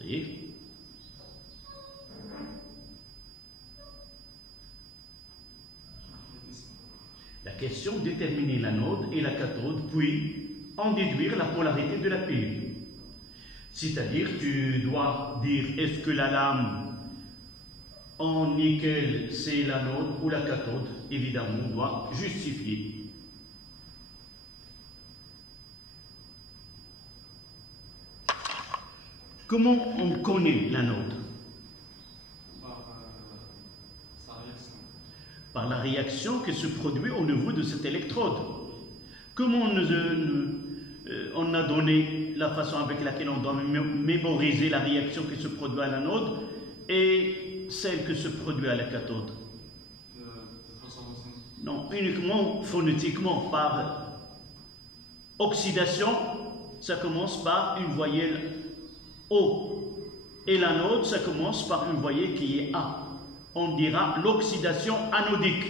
Ça y est. La question, déterminer l'anode et la cathode, puis en déduire la polarité de la pile. C'est-à-dire, tu dois dire est-ce que la lame en nickel c'est l'anode ou la cathode. Évidemment, on doit justifier. Comment on connaît l'anode? par la réaction qui se produit au niveau de cette électrode. Comment on a donné la façon avec laquelle on doit mémoriser la réaction qui se produit à l'anode et celle qui se produit à la cathode? Non, uniquement phonétiquement, par oxydation, ça commence par une voyelle O. Et l'anode, ça commence par une voyelle qui est A. On dira l'oxydation anodique.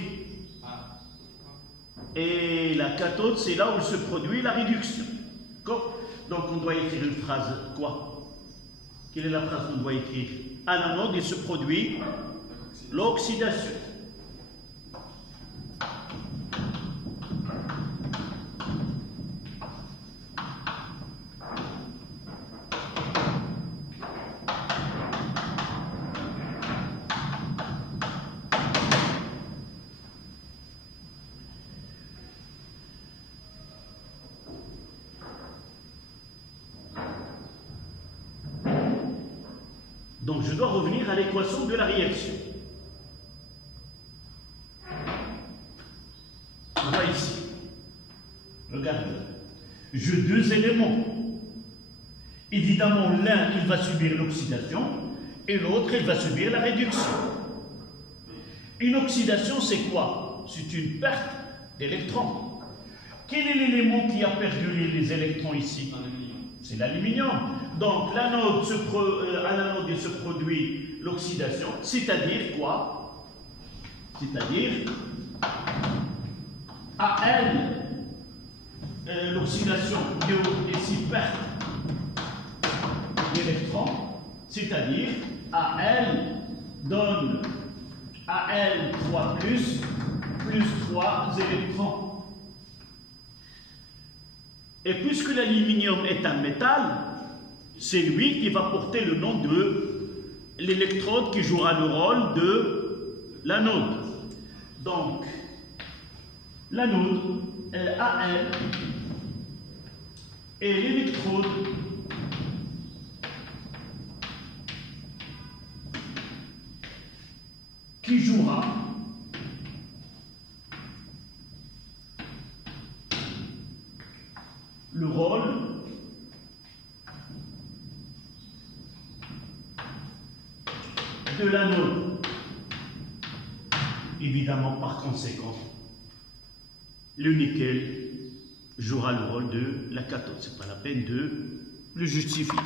Et la cathode, c'est là où se produit la réduction. Donc on doit écrire une phrase quoi? Quelle est la phrase qu'on doit écrire? À l'anode, il se produit l'oxydation. Donc je dois revenir à l'équation de la réaction. On va ici. Regardez. J'ai deux éléments. Évidemment, l'un, il va subir l'oxydation et l'autre, il va subir la réduction. Une oxydation, c'est quoi? C'est une perte d'électrons. Quel est l'élément qui a perdu les électrons ici? C'est l'aluminium. Donc, à l'anode, il se produit l'oxydation, c'est-à-dire quoi? C'est-à-dire AL, l'oxydation ici perte d'électrons, c'est-à-dire AL donne AL3+, plus 3 électrons. Et puisque l'aluminium est un métal, c'est lui qui va porter le nom de l'électrode qui jouera le rôle de l'anode. Donc, l'anode, AL, et l'électrode qui jouera le rôle de l'anode. Évidemment, par conséquent, le nickel jouera le rôle de la cathode. C'est pas la peine de le justifier.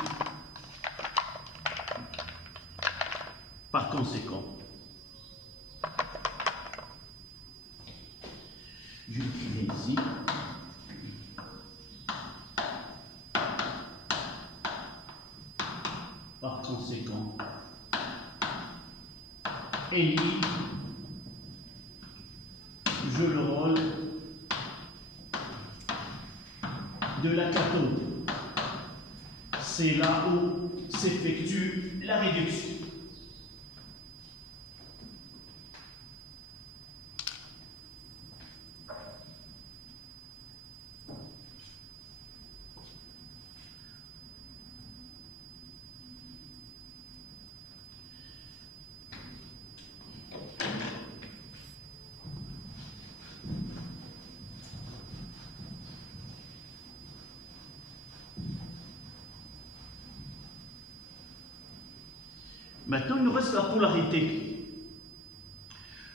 Par conséquent, je l'écris ici. Par conséquent, Li joue le rôle de la cathode. C'est là où s'effectue la réduction. Maintenant, il nous reste la polarité.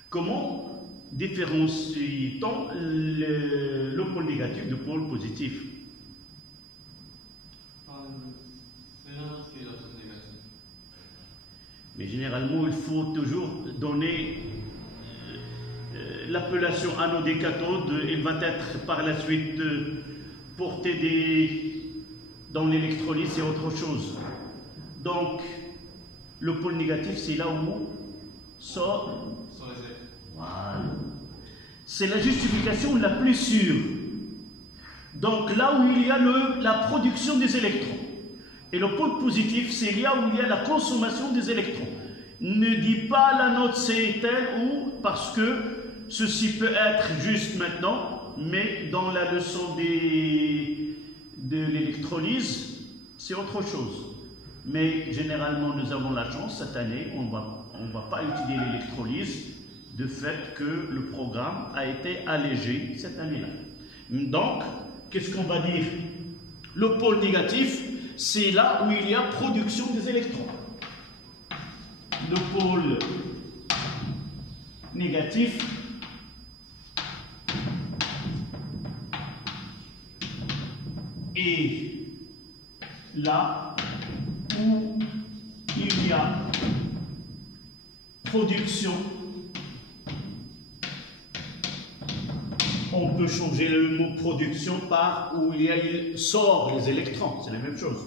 Comment différencie-t-on le pôle négatif du pôle positif? Mais généralement, il faut toujours donner l'appellation anode et cathode. Il va être par la suite porté dans l'électrolyse, c'est autre chose. Donc, le pôle négatif, c'est là où sort. Voilà. C'est la justification la plus sûre. Donc, là où il y a la production des électrons. Et le pôle positif, c'est là où il y a la consommation des électrons. Ne dis pas la note c'est tel ou parce que ceci peut être juste maintenant, mais dans la leçon de l'électrolyse, c'est autre chose. Mais généralement, nous avons la chance, cette année, on ne va pas étudier l'électrolyse de fait que le programme a été allégé cette année-là. Donc, qu'est-ce qu'on va dire? Le pôle négatif, c'est là où il y a production des électrons. Le pôle négatif est là où il y a production. On peut changer le mot production par où il sort les électrons, c'est la même chose.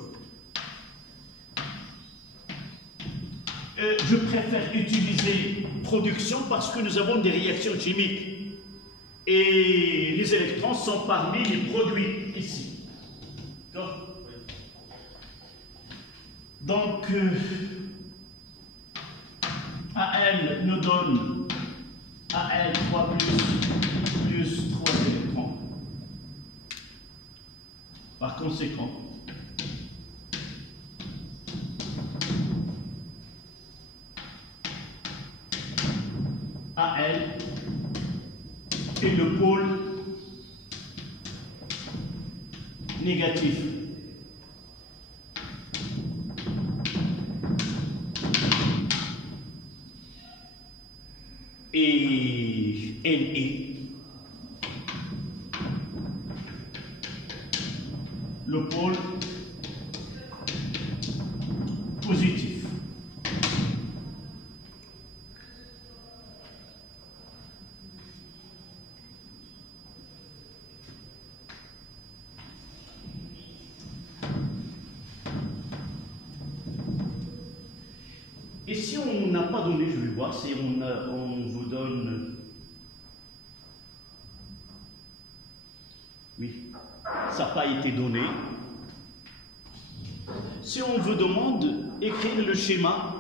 Je préfère utiliser production parce que nous avons des réactions chimiques et les électrons sont parmi les produits ici. Donc, AL nous donne AL3 plus 3 électrons. Par conséquent, AL est le pôle négatif. Et NE, le pôle positif. Et si on n'a pas donné, je vais voir, si on vous donne... Oui, ça n'a pas été donné. Si on vous demande d'écrire le schéma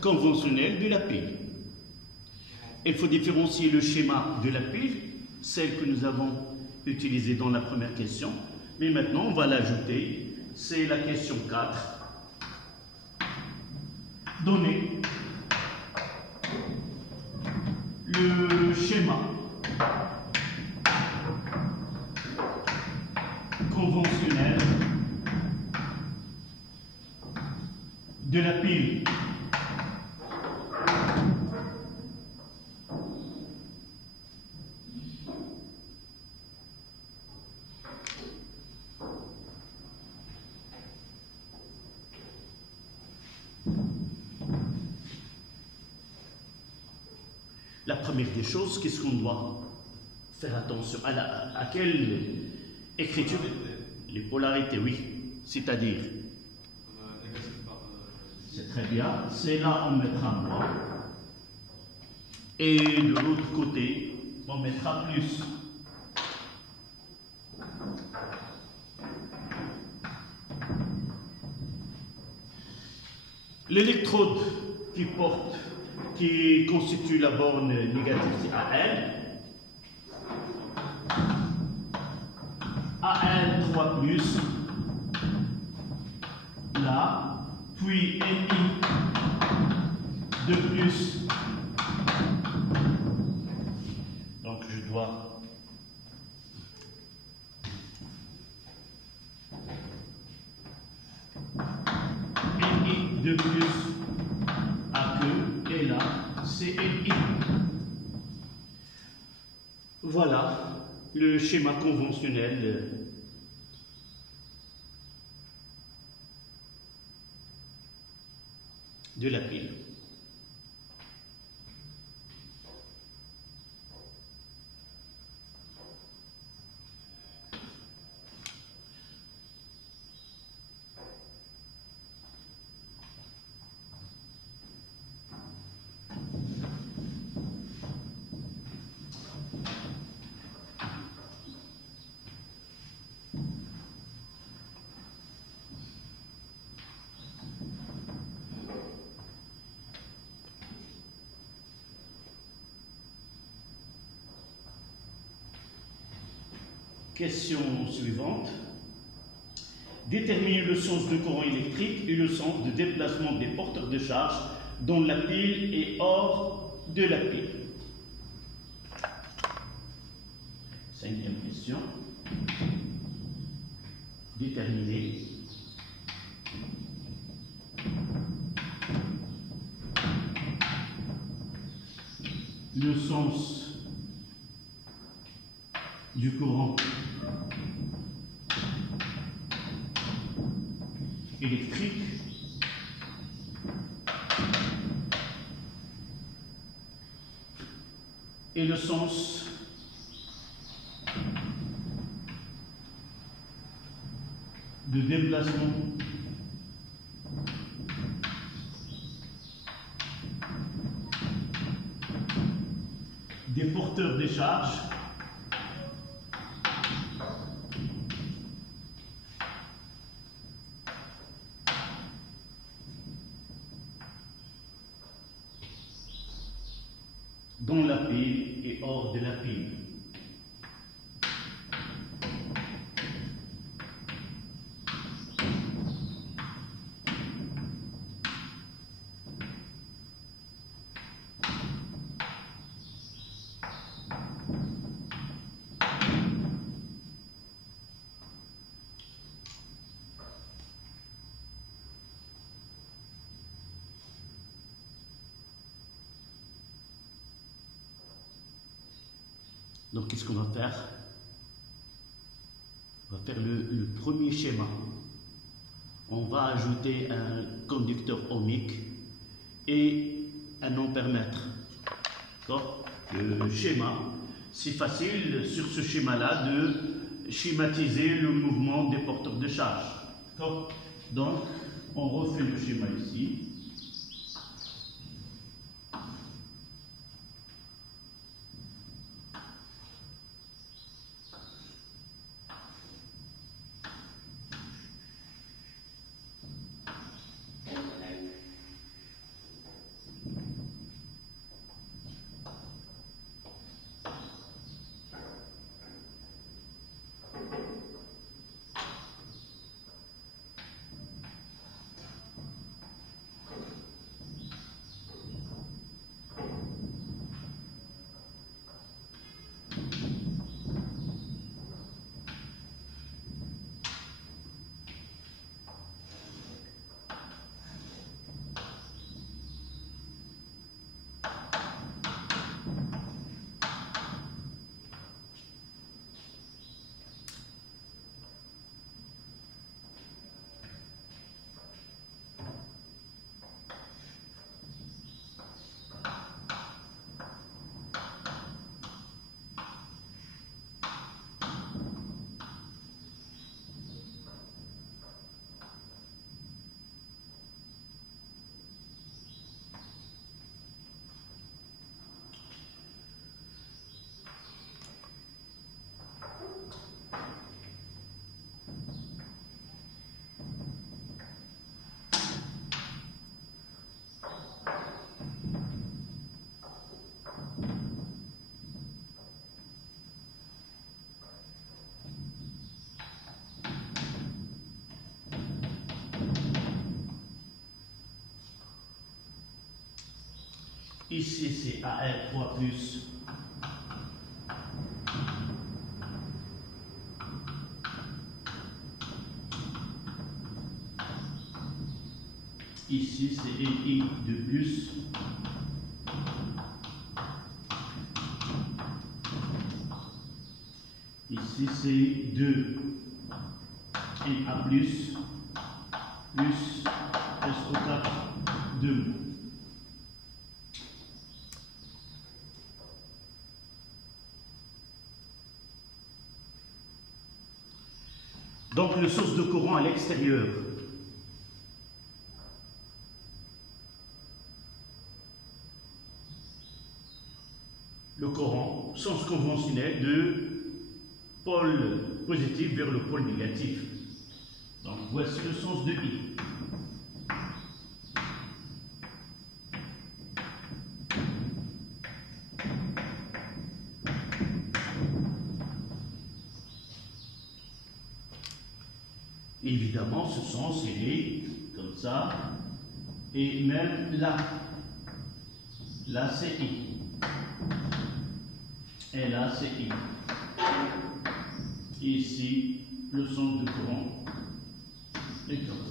conventionnel de la pile. Il faut différencier le schéma de la pile, celle que nous avons utilisée dans la première question, mais maintenant on va l'ajouter, c'est la question 4. Donner le schéma conventionnel de la pile. La première des choses, qu'est-ce qu'on doit faire attention à quelle écriture? Les polarités, oui. C'est-à-dire, c'est très bien, c'est là on mettra moins. Et de l'autre côté, on mettra plus. L'électrode qui constitue la borne négative, c'est AL. AL3 plus, là, puis NI de plus. Donc je dois NI de plus à que, et là, c'est NI. Voilà le schéma conventionnel de la pile. Question suivante. Déterminer le sens de courant électrique et le sens de déplacement des porteurs de charge dans la pile et hors de la pile. Cinquième question. Déterminer le sens du courant électrique et le sens de déplacement des porteurs de charge dans la pile et hors de la pile. Donc, qu'est-ce qu'on va faire? On va faire le premier schéma. On va ajouter un conducteur ohmique et un ampèremètre. D'accord? Le schéma, c'est facile sur ce schéma-là de schématiser le mouvement des porteurs de charge. D'accord? Donc, on refait le schéma ici. Ici, c'est AR3 plus ici, c'est EI de plus. Ici, c'est 2 NA plus SO4 2. Donc, le source de courant à l'extérieur. Le courant, sens conventionnel de pôle positif vers le pôle négatif. Donc, voici le sens de I. évidemment, ce sens, il est comme ça. Et même là. Là, c'est I. Et là, c'est I. Ici, le sens de courant est comme ça.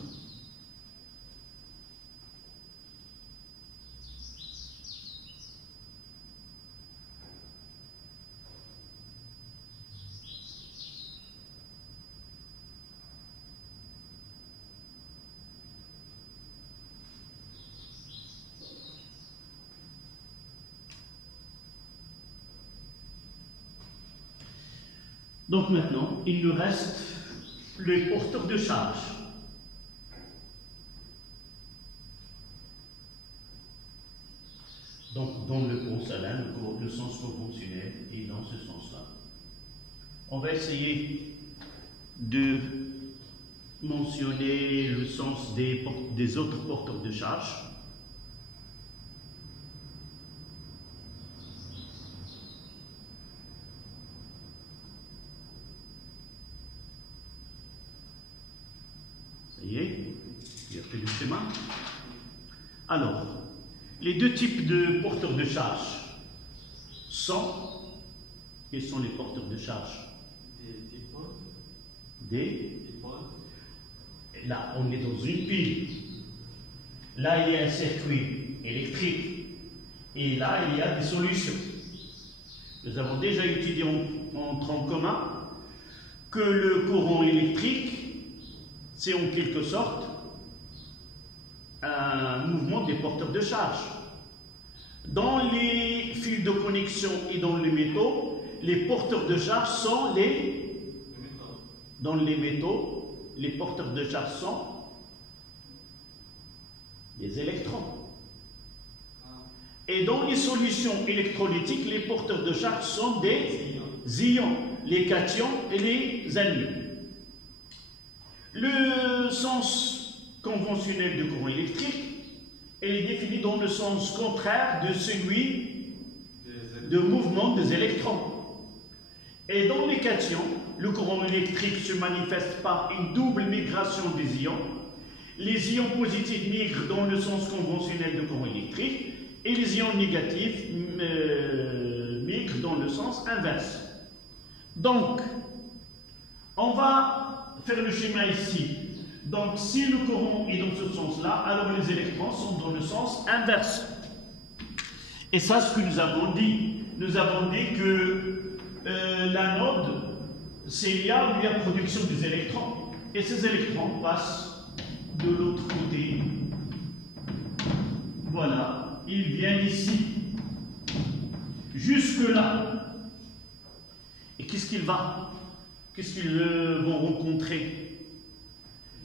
Donc maintenant, il nous reste les porteurs de charge. Donc dans le porcelain, le sens conventionnel est dans ce sens-là. On va essayer de mentionner le sens des autres porteurs de charge. Il a fait le schéma. Alors, les deux types de porteurs de charge sont, quels sont les porteurs de charge? Des Là, on est dans une pile. Là, il y a un circuit électrique. Et là, il y a des solutions. Nous avons déjà étudié en tronc commun que le courant électrique, c'est en quelque sorte un mouvement des porteurs de charge. Dans les fils de connexion et dans les métaux, les porteurs de charge sont dans les métaux, les porteurs de charge sont les électrons. Et dans les solutions électrolytiques, les porteurs de charge sont des ions, les cations et les anions. Le sens conventionnel du courant électrique est défini dans le sens contraire de celui de mouvement des électrons. Et dans les cations, le courant électrique se manifeste par une double migration des ions. Les ions positifs migrent dans le sens conventionnel du courant électrique et les ions négatifs migrent dans le sens inverse. Donc, on va faire le schéma ici. Donc, si le courant est dans ce sens-là, alors les électrons sont dans le sens inverse. Et ça, ce que nous avons dit. Nous avons dit que l'anode, c'est là où il y a production des électrons. Et ces électrons passent de l'autre côté. Voilà. Ils viennent ici. Jusque-là. Et qu'est-ce qu'ils vont rencontrer?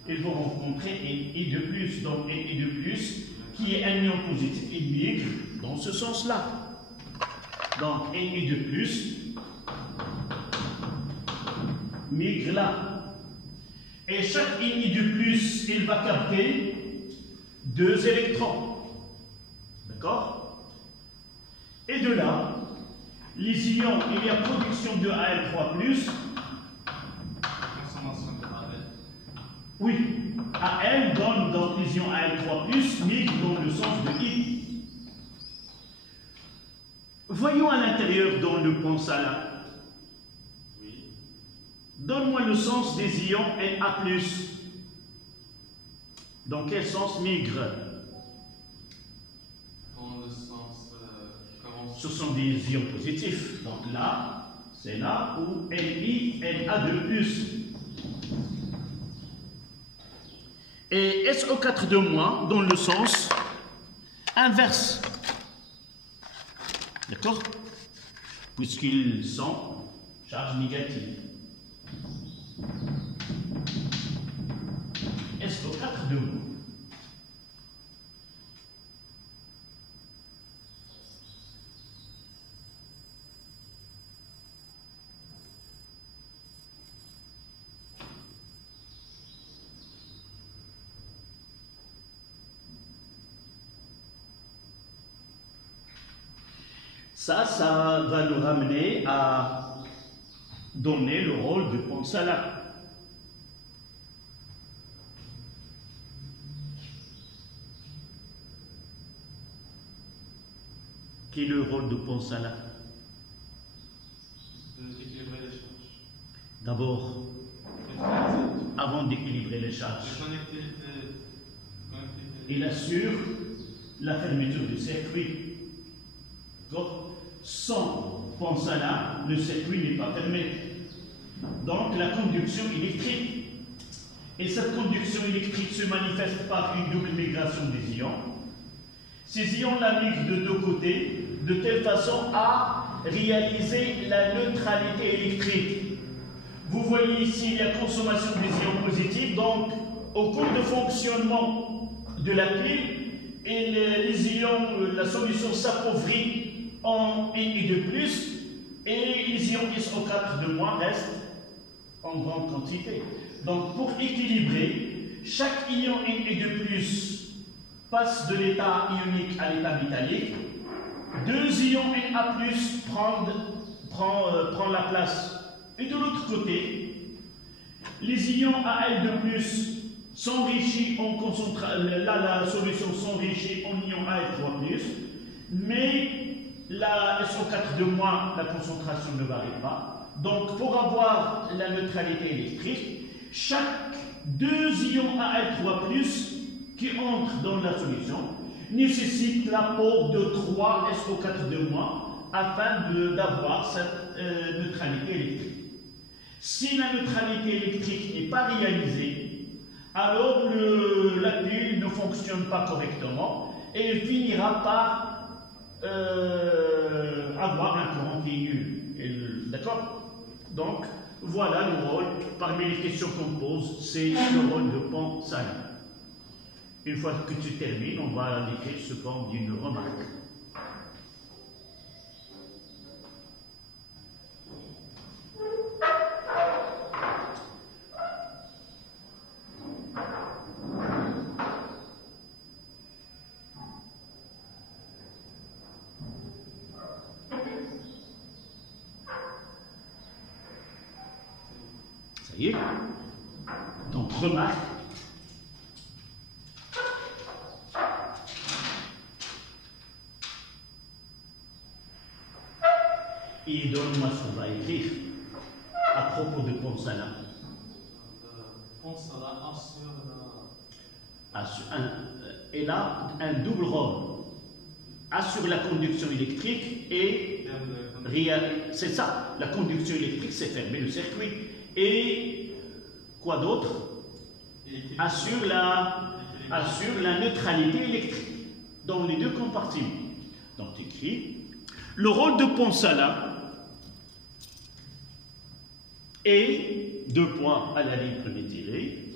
Ils vont rencontrer un I de plus, donc un I de plus, qui est un ion positif, il migre dans ce sens-là. Donc un I de plus migre là. Et chaque I de plus, il va capter 2 électrons. D'accord? Et de là, les ions, il y a production de Al3+. Oui, AL donne donc les ions Al3+, migre dans le sens de I. Voyons à l'intérieur dans le pensalat. Oui. Donne-moi le sens des ions Na+. Dans quel sens migre? Dans le sens... Ce sont des ions positifs. Donc là, c'est là où Ni, Na2+. Et SO4 de moins dans le sens inverse. D'accord? Puisqu'ils sont charge négative. SO4 de moins. Ça va nous ramener à donner le rôle du pensalat. Quel est le rôle de Ponsala? d'équilibrer les charges. D'abord, avant d'équilibrer les charges, il assure la fermeture du circuit. Sans Ponsala, le circuit n'est pas fermé. Donc la conduction électrique. Et cette conduction électrique se manifeste par une double migration des ions. Ces ions la migrent de deux côtés, de telle façon à réaliser la neutralité électrique. Vous voyez ici la consommation des ions positifs, donc au cours de fonctionnement de la pile, et les ions, la solution s'appauvrit en et de plus, et les ions SO4 de moins restent en grande quantité. Donc pour équilibrer, chaque ion et de plus passe de l'état ionique à l'état métallique. Deux ions Na+ prend la place. Et de l'autre côté, les ions Al2+ s'enrichissent en concentration. Là, la solution s'enrichit en ion Al3+, mais la SO4 de moins, la concentration ne varie pas. Donc, pour avoir la neutralité électrique, chaque deux ions Al3+ qui entrent dans la solution nécessite l'apport de 3 SO4 de moins afin d'avoir cette neutralité électrique. Si la neutralité électrique n'est pas réalisée, alors la pile ne fonctionne pas correctement et elle finira par avoir un courant qui est nul. D'accord? Donc, voilà le rôle, parmi les questions qu'on pose, c'est le rôle de Ponsala. Une fois que tu termines, on va l'écrire sous forme d'une remarque. Ça y est. Donc, remarque. Et donne-moi ce qu'on va écrire à propos de Ponsala. Ponsala assure elle a un double rôle. Assure la conduction électrique et c'est ça, la conduction électrique, c'est fermer le circuit. Et quoi d'autre? Assure la neutralité électrique dans les deux compartiments. Donc tu écris le rôle de Ponsala et deux points à la ligne premier tiré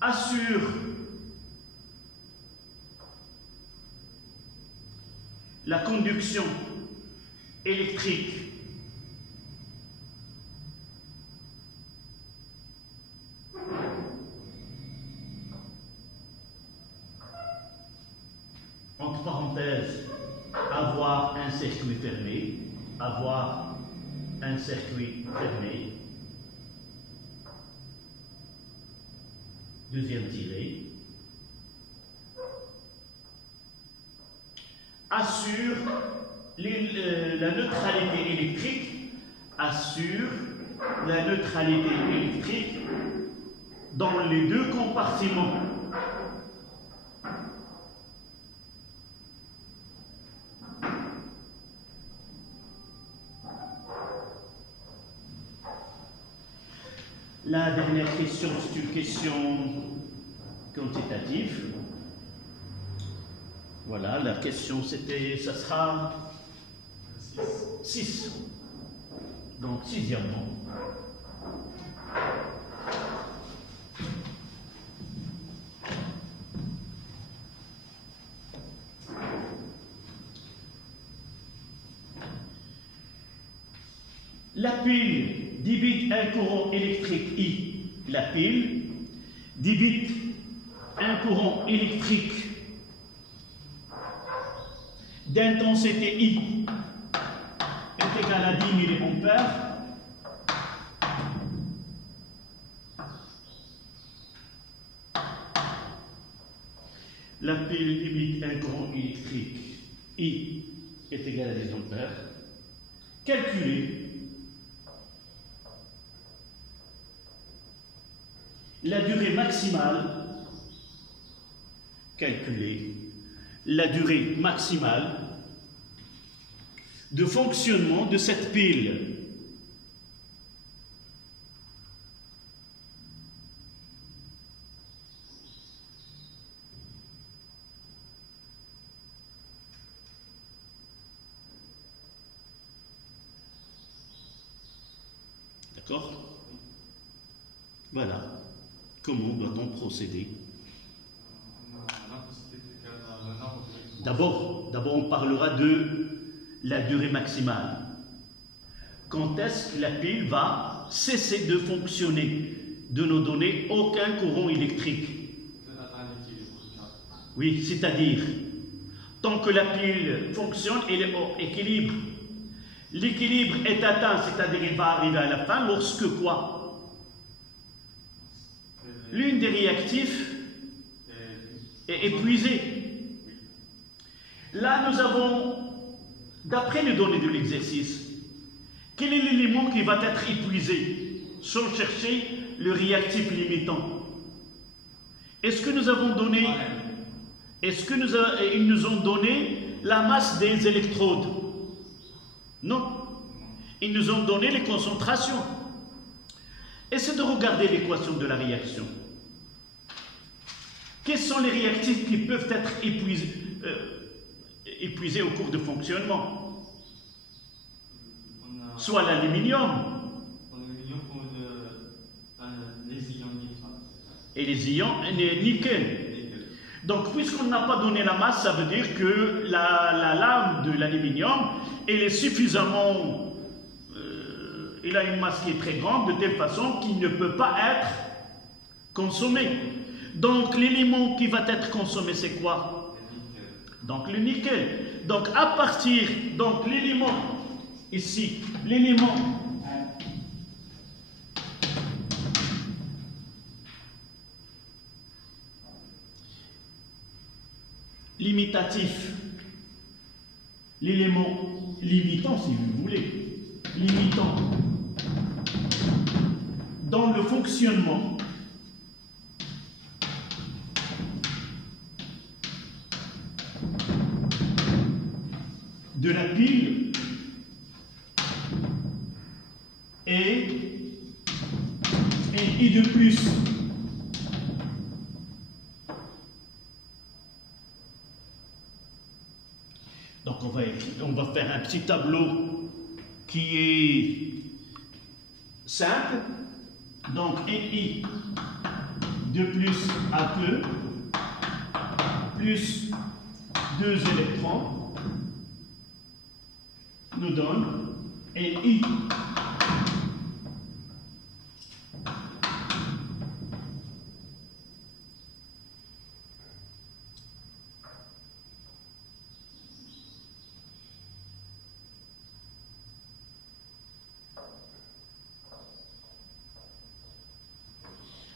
assure la conduction électrique entre parenthèses avoir un circuit fermé, avoir un circuit fermé, deuxième tiré, assure la neutralité électrique, assure la neutralité électrique dans les deux compartiments. La dernière question, c'est une question quantitative. Voilà, la question c'était, ça sera 6. Donc, sixièmement. La pile débite un courant électrique I. La pile débite un courant électrique d'intensité I est égal à 10 mA. la pile limite un courant électrique I est égal à 10 ampères. Calculer la durée maximale. Calculer la durée maximale de fonctionnement de cette pile. D'accord? Voilà. Comment doit-on procéder? D'abord, on parlera de la durée maximale. Quand est-ce que la pile va cesser de fonctionner, de nous donner aucun courant électrique? Oui, c'est-à-dire, tant que la pile fonctionne, elle est hors équilibre. L'équilibre est atteint, c'est-à-dire il va arriver à la fin lorsque quoi? L'une des réactifs est épuisée. Là, nous avons, d'après les données de l'exercice, quel est l'élément qui va être épuisé sans chercher le réactif limitant? Est-ce que nous avons donné, ils nous ont donné la masse des électrodes? Non. Ils nous ont donné les concentrations. Essayez de regarder l'équation de la réaction. Quels sont les réactifs qui peuvent être épuisés au cours de fonctionnement? Soit l'aluminium et les ions nickel. Donc, puisqu'on n'a pas donné la masse, ça veut dire que la lame de l'aluminium, elle est suffisamment... il a une masse qui est très grande, de telle façon qu'il ne peut pas être consommé. Donc, l'élément qui va être consommé, c'est quoi? Donc, le nickel. Donc, à partir... Donc, l'élément, ici, l'élément... limitatif, l'élément limitant, si vous voulez, limitant dans le fonctionnement de la pile et I de plus. Donc on va faire un petit tableau qui est simple. Donc NI de plus A2 plus 2 électrons nous donne NI.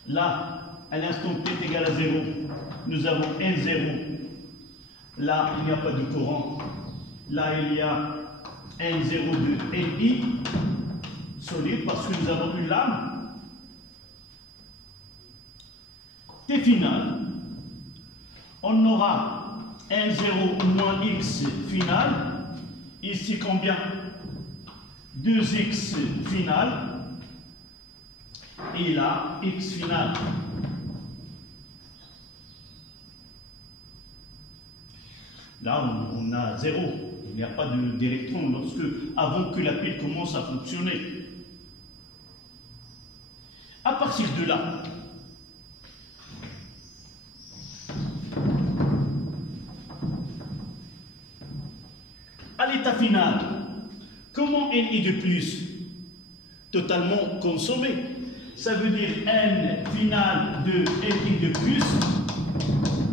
Là, à l'instant t est égal à 0, nous avons N0. Là, il n'y a pas de courant. Là, il y a N0 de NI solide parce que nous avons une lame. T final, on aura N0 moins X final. Ici, combien? 2X final. Et là, X final. Là, on a 0. Il n'y a pas d'électrons avant que la pile commence à fonctionner. À partir de là, à l'état final, comment Ni de plus? Totalement consommé. Ça veut dire N final de Ni de plus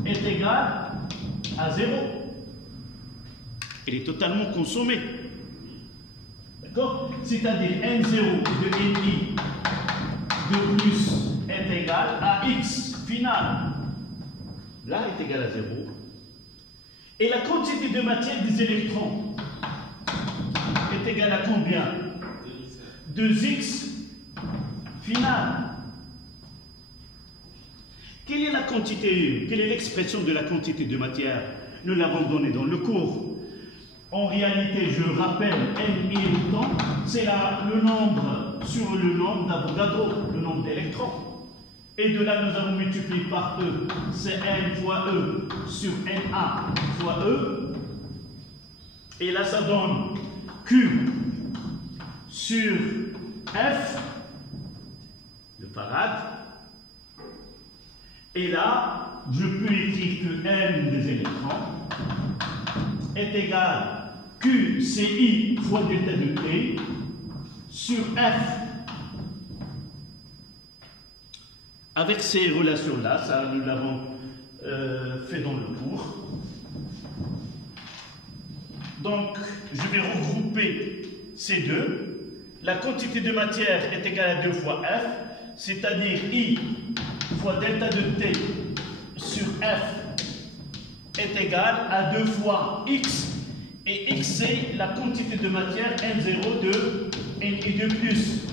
est égal à 0. Il est totalement consommé. D'accord? C'est-à-dire N0 de Ni de plus est égal à X final. là est égal à 0. Et la quantité de matière des électrons est égale à combien? 2x final. Quelle est la quantité, quelle est l'expression de la quantité de matière? Nous l'avons donné dans le cours. En réalité, je rappelle, n et le temps, c'est le nombre sur le nombre d'Avogadro, le nombre d'électrons. Et de là, nous avons multiplié par E, c'est N fois E sur Na fois E. Et là, ça donne Q sur F, le farad. Et là, je peux écrire que N des électrons est égal à QCI fois delta de T sur F. Avec ces relations-là, ça nous l'avons fait dans le cours. Donc, je vais regrouper ces deux. La quantité de matière est égale à 2 fois F, c'est-à-dire I fois delta de T sur F est égal à 2 fois X. Et X, c'est la quantité de matière N0 de Ni2 plus.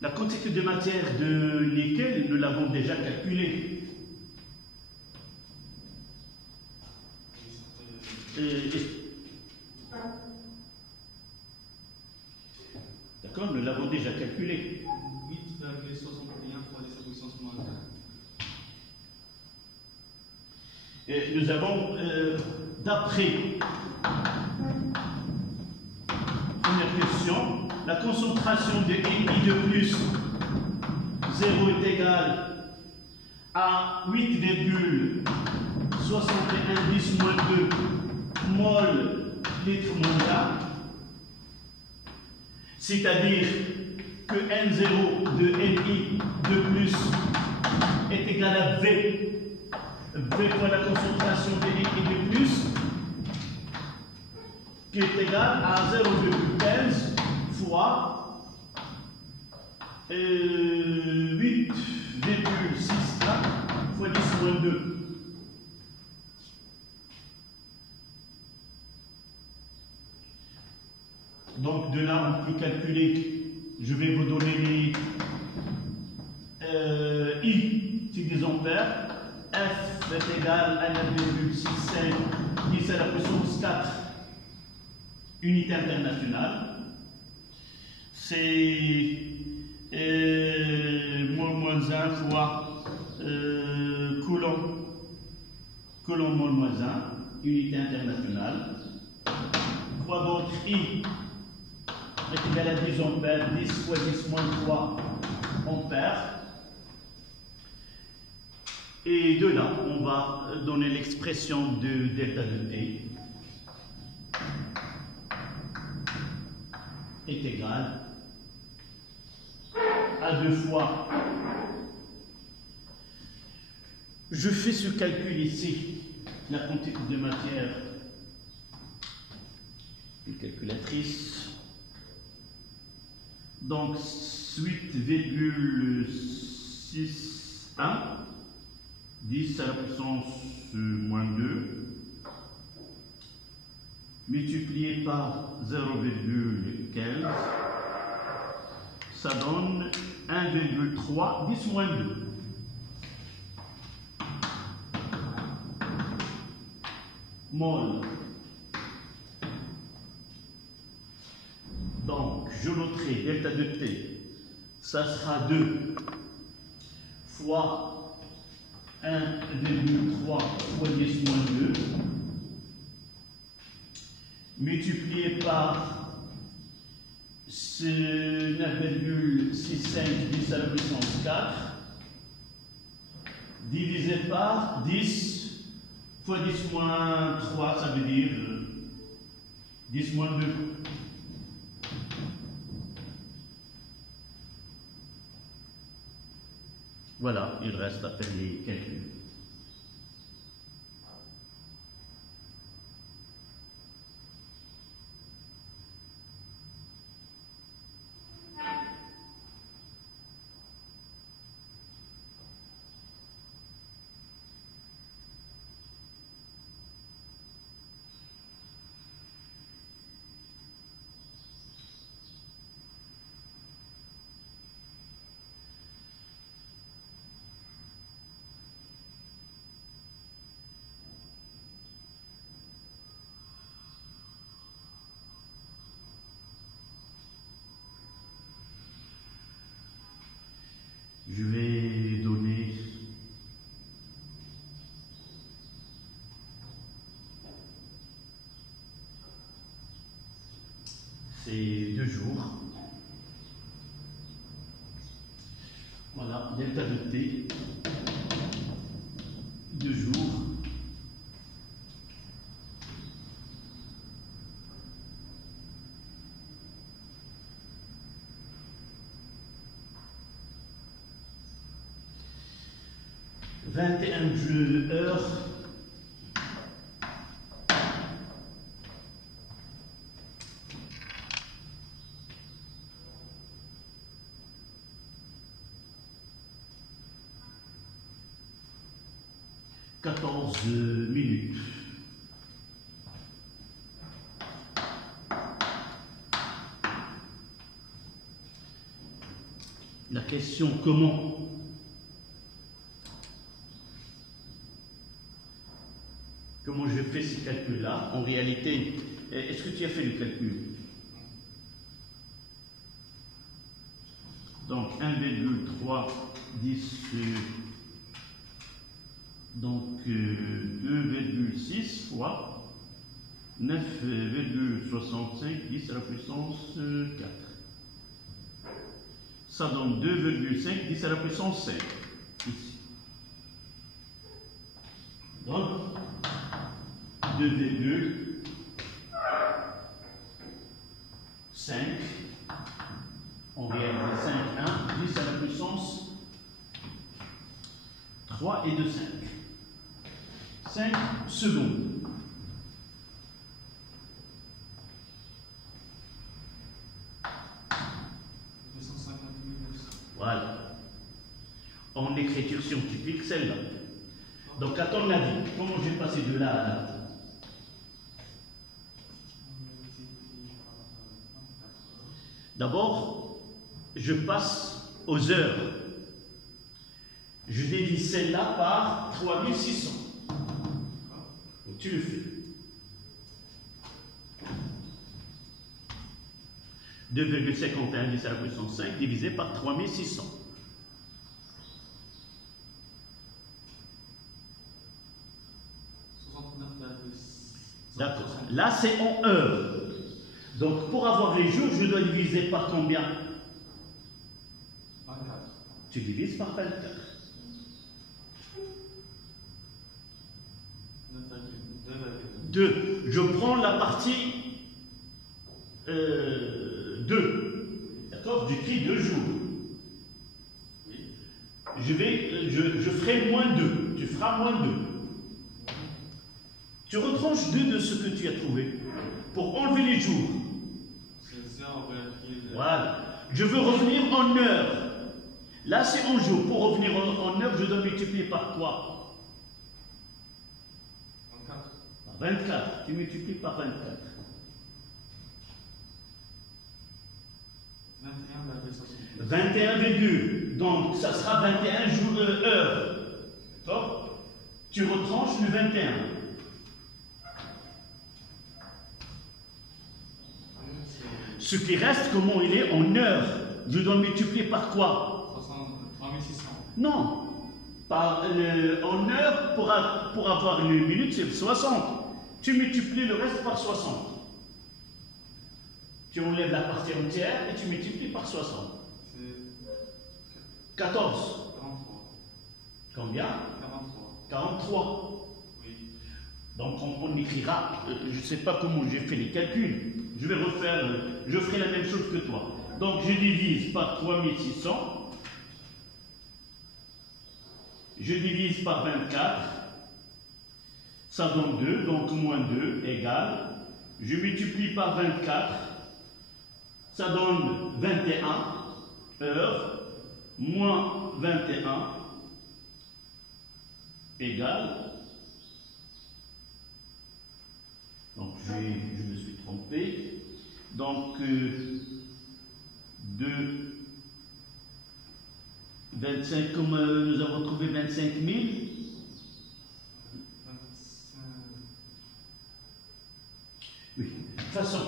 La quantité de matière de nickel, nous l'avons déjà calculée. D'accord, nous l'avons déjà calculé. 8,61 fois 10 puissance moins 1. Et nous avons, d'après première question, la concentration de Ni de plus 0 est égale à 8,61 10 moins 2 mol litre mondial. C'est-à-dire que N0 de Ni de plus est égal à V. V fois la concentration de Ni de plus, qui est égal à 0,15 fois 8,64 fois 10 moins 2. Donc de là, on peut calculer, je vais vous donner les I, c'est des ampères, F est égal à 1,65 10 à la puissance 4 unité internationale. C'est moins 1 fois coulomb moins 1, unité internationale. Quoi d'autre? I est égal à 10 ampères, 10 fois 10 moins 3 ampères. Et de là, on va donner l'expression de delta de T est égal à 2 fois. Je fais ce calcul ici, la quantité de matière, une calculatrice. Donc 8,61 10 à la puissance moins 2 multiplié par 0,15, ça donne 1,3 10 moins 2. Mol. Donc, je noterai delta de T, ça sera 2 fois 1,3 fois 10 moins 2 multiplié par 9,65 10 à la puissance 4 divisé par 10 fois 10 moins 3, ça veut dire 10 moins 2. Voilà, il reste à faire les calculs. c'est 2 jours. Voilà, delta de t, 2 jours. « 21 heures » minutes. La question comment je fais ces calculs-là? En réalité, est-ce que tu as fait le calcul? Donc 1,310 donc 2,6 fois 9,65 10 à la puissance 4. Ça donne 2,5 10 à la puissance 5 ici. Donc 2,5 en réalité 5 1 10 à la puissance 3 et 2 5. 5 secondes. Voilà. En écriture scientifique, celle-là. Donc, à ton avis, comment j'ai passé de là à là? D'abord, je passe aux heures. Je divise celle-là par 3600. Donc, tu le fais. 2,51 10 à la puissance 5 divisé par 3600. D'accord. Là, c'est en heures. Donc, pour avoir les jours, je dois diviser par combien? 24. Tu divises par 24. 2. Je prends la partie 2. D'accord? J'écris 2 jours. Oui. Je ferai moins 2. Tu feras moins 2. Tu retranches 2 de ce que tu as trouvé pour enlever les jours. Voilà. Je veux revenir en heure. Là, c'est en jour. Pour revenir en heure, je dois multiplier par quoi? 24. Par 24. Tu multiplies par 24. 21, donc ça sera 21 jours heures. D'accord? Tu retranches le 21. Ce qui reste, comment il est en heures? Je dois multiplier par quoi? 3600. Non. En heure, pour avoir une minute, c'est 60. Tu multiplies le reste par 60. Tu enlèves la partie entière et tu multiplies par 60. C'est 14. 43. Combien? 43. 43. Oui. Donc on écrira, je ne sais pas comment j'ai fait les calculs. Je vais refaire, je ferai la même chose que toi. Donc je divise par 3600. Je divise par 24. Ça donne 2, donc moins 2 égale. Je multiplie par 24. Ça donne 21 heures. Moins 21 égale. Donc je me suis trompé. Donc 2, 25, comme nous avons trouvé 25 000. 25. Oui. De toute façon,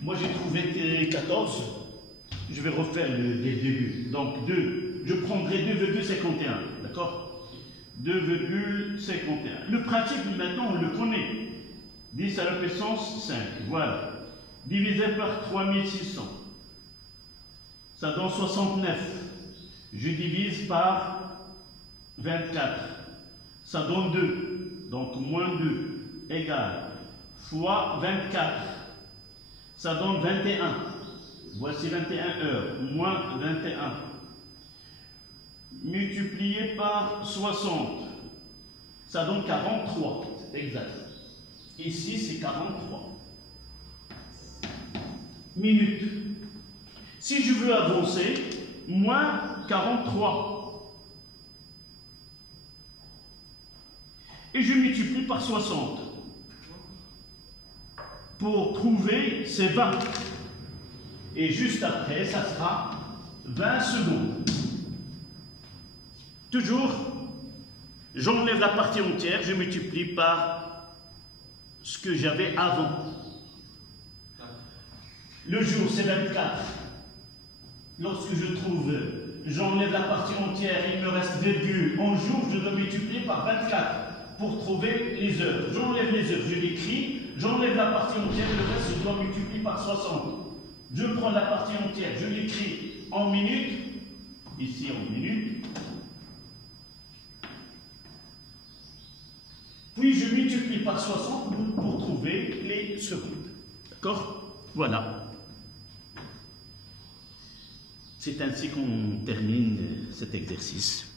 moi j'ai trouvé 14. Je vais refaire les débuts. Donc 2, je prendrai 2,51. D'accord? 2,51. Le pratique, maintenant, on le connaît. 10 à la puissance 5. Voilà. divisé par 3600. Ça donne 69. Je divise par 24. Ça donne 2. Donc moins 2 égale fois 24. Ça donne 21. Voici 21 heures. Moins 21. Multiplié par 60. Ça donne 43. C'est exact. Ici, c'est 43 minutes. Si je veux avancer, moins 43. Et je multiplie par 60. Pour trouver, c'est 20. Et juste après, ça sera 20 secondes. Toujours, j'enlève la partie entière, je multiplie par ce que j'avais avant. Le jour, c'est 24. Lorsque je trouve, j'enlève la partie entière, il me reste virgule. En jour, je dois multiplier par 24 pour trouver les heures. J'enlève les heures, je l'écris, j'enlève la partie entière, le reste, je dois multiplier par 60. Je prends la partie entière, je l'écris en minutes, ici en minutes. Puis je multiplie par 60 pour trouver les secondes. D'accord? Voilà. C'est ainsi qu'on termine cet exercice.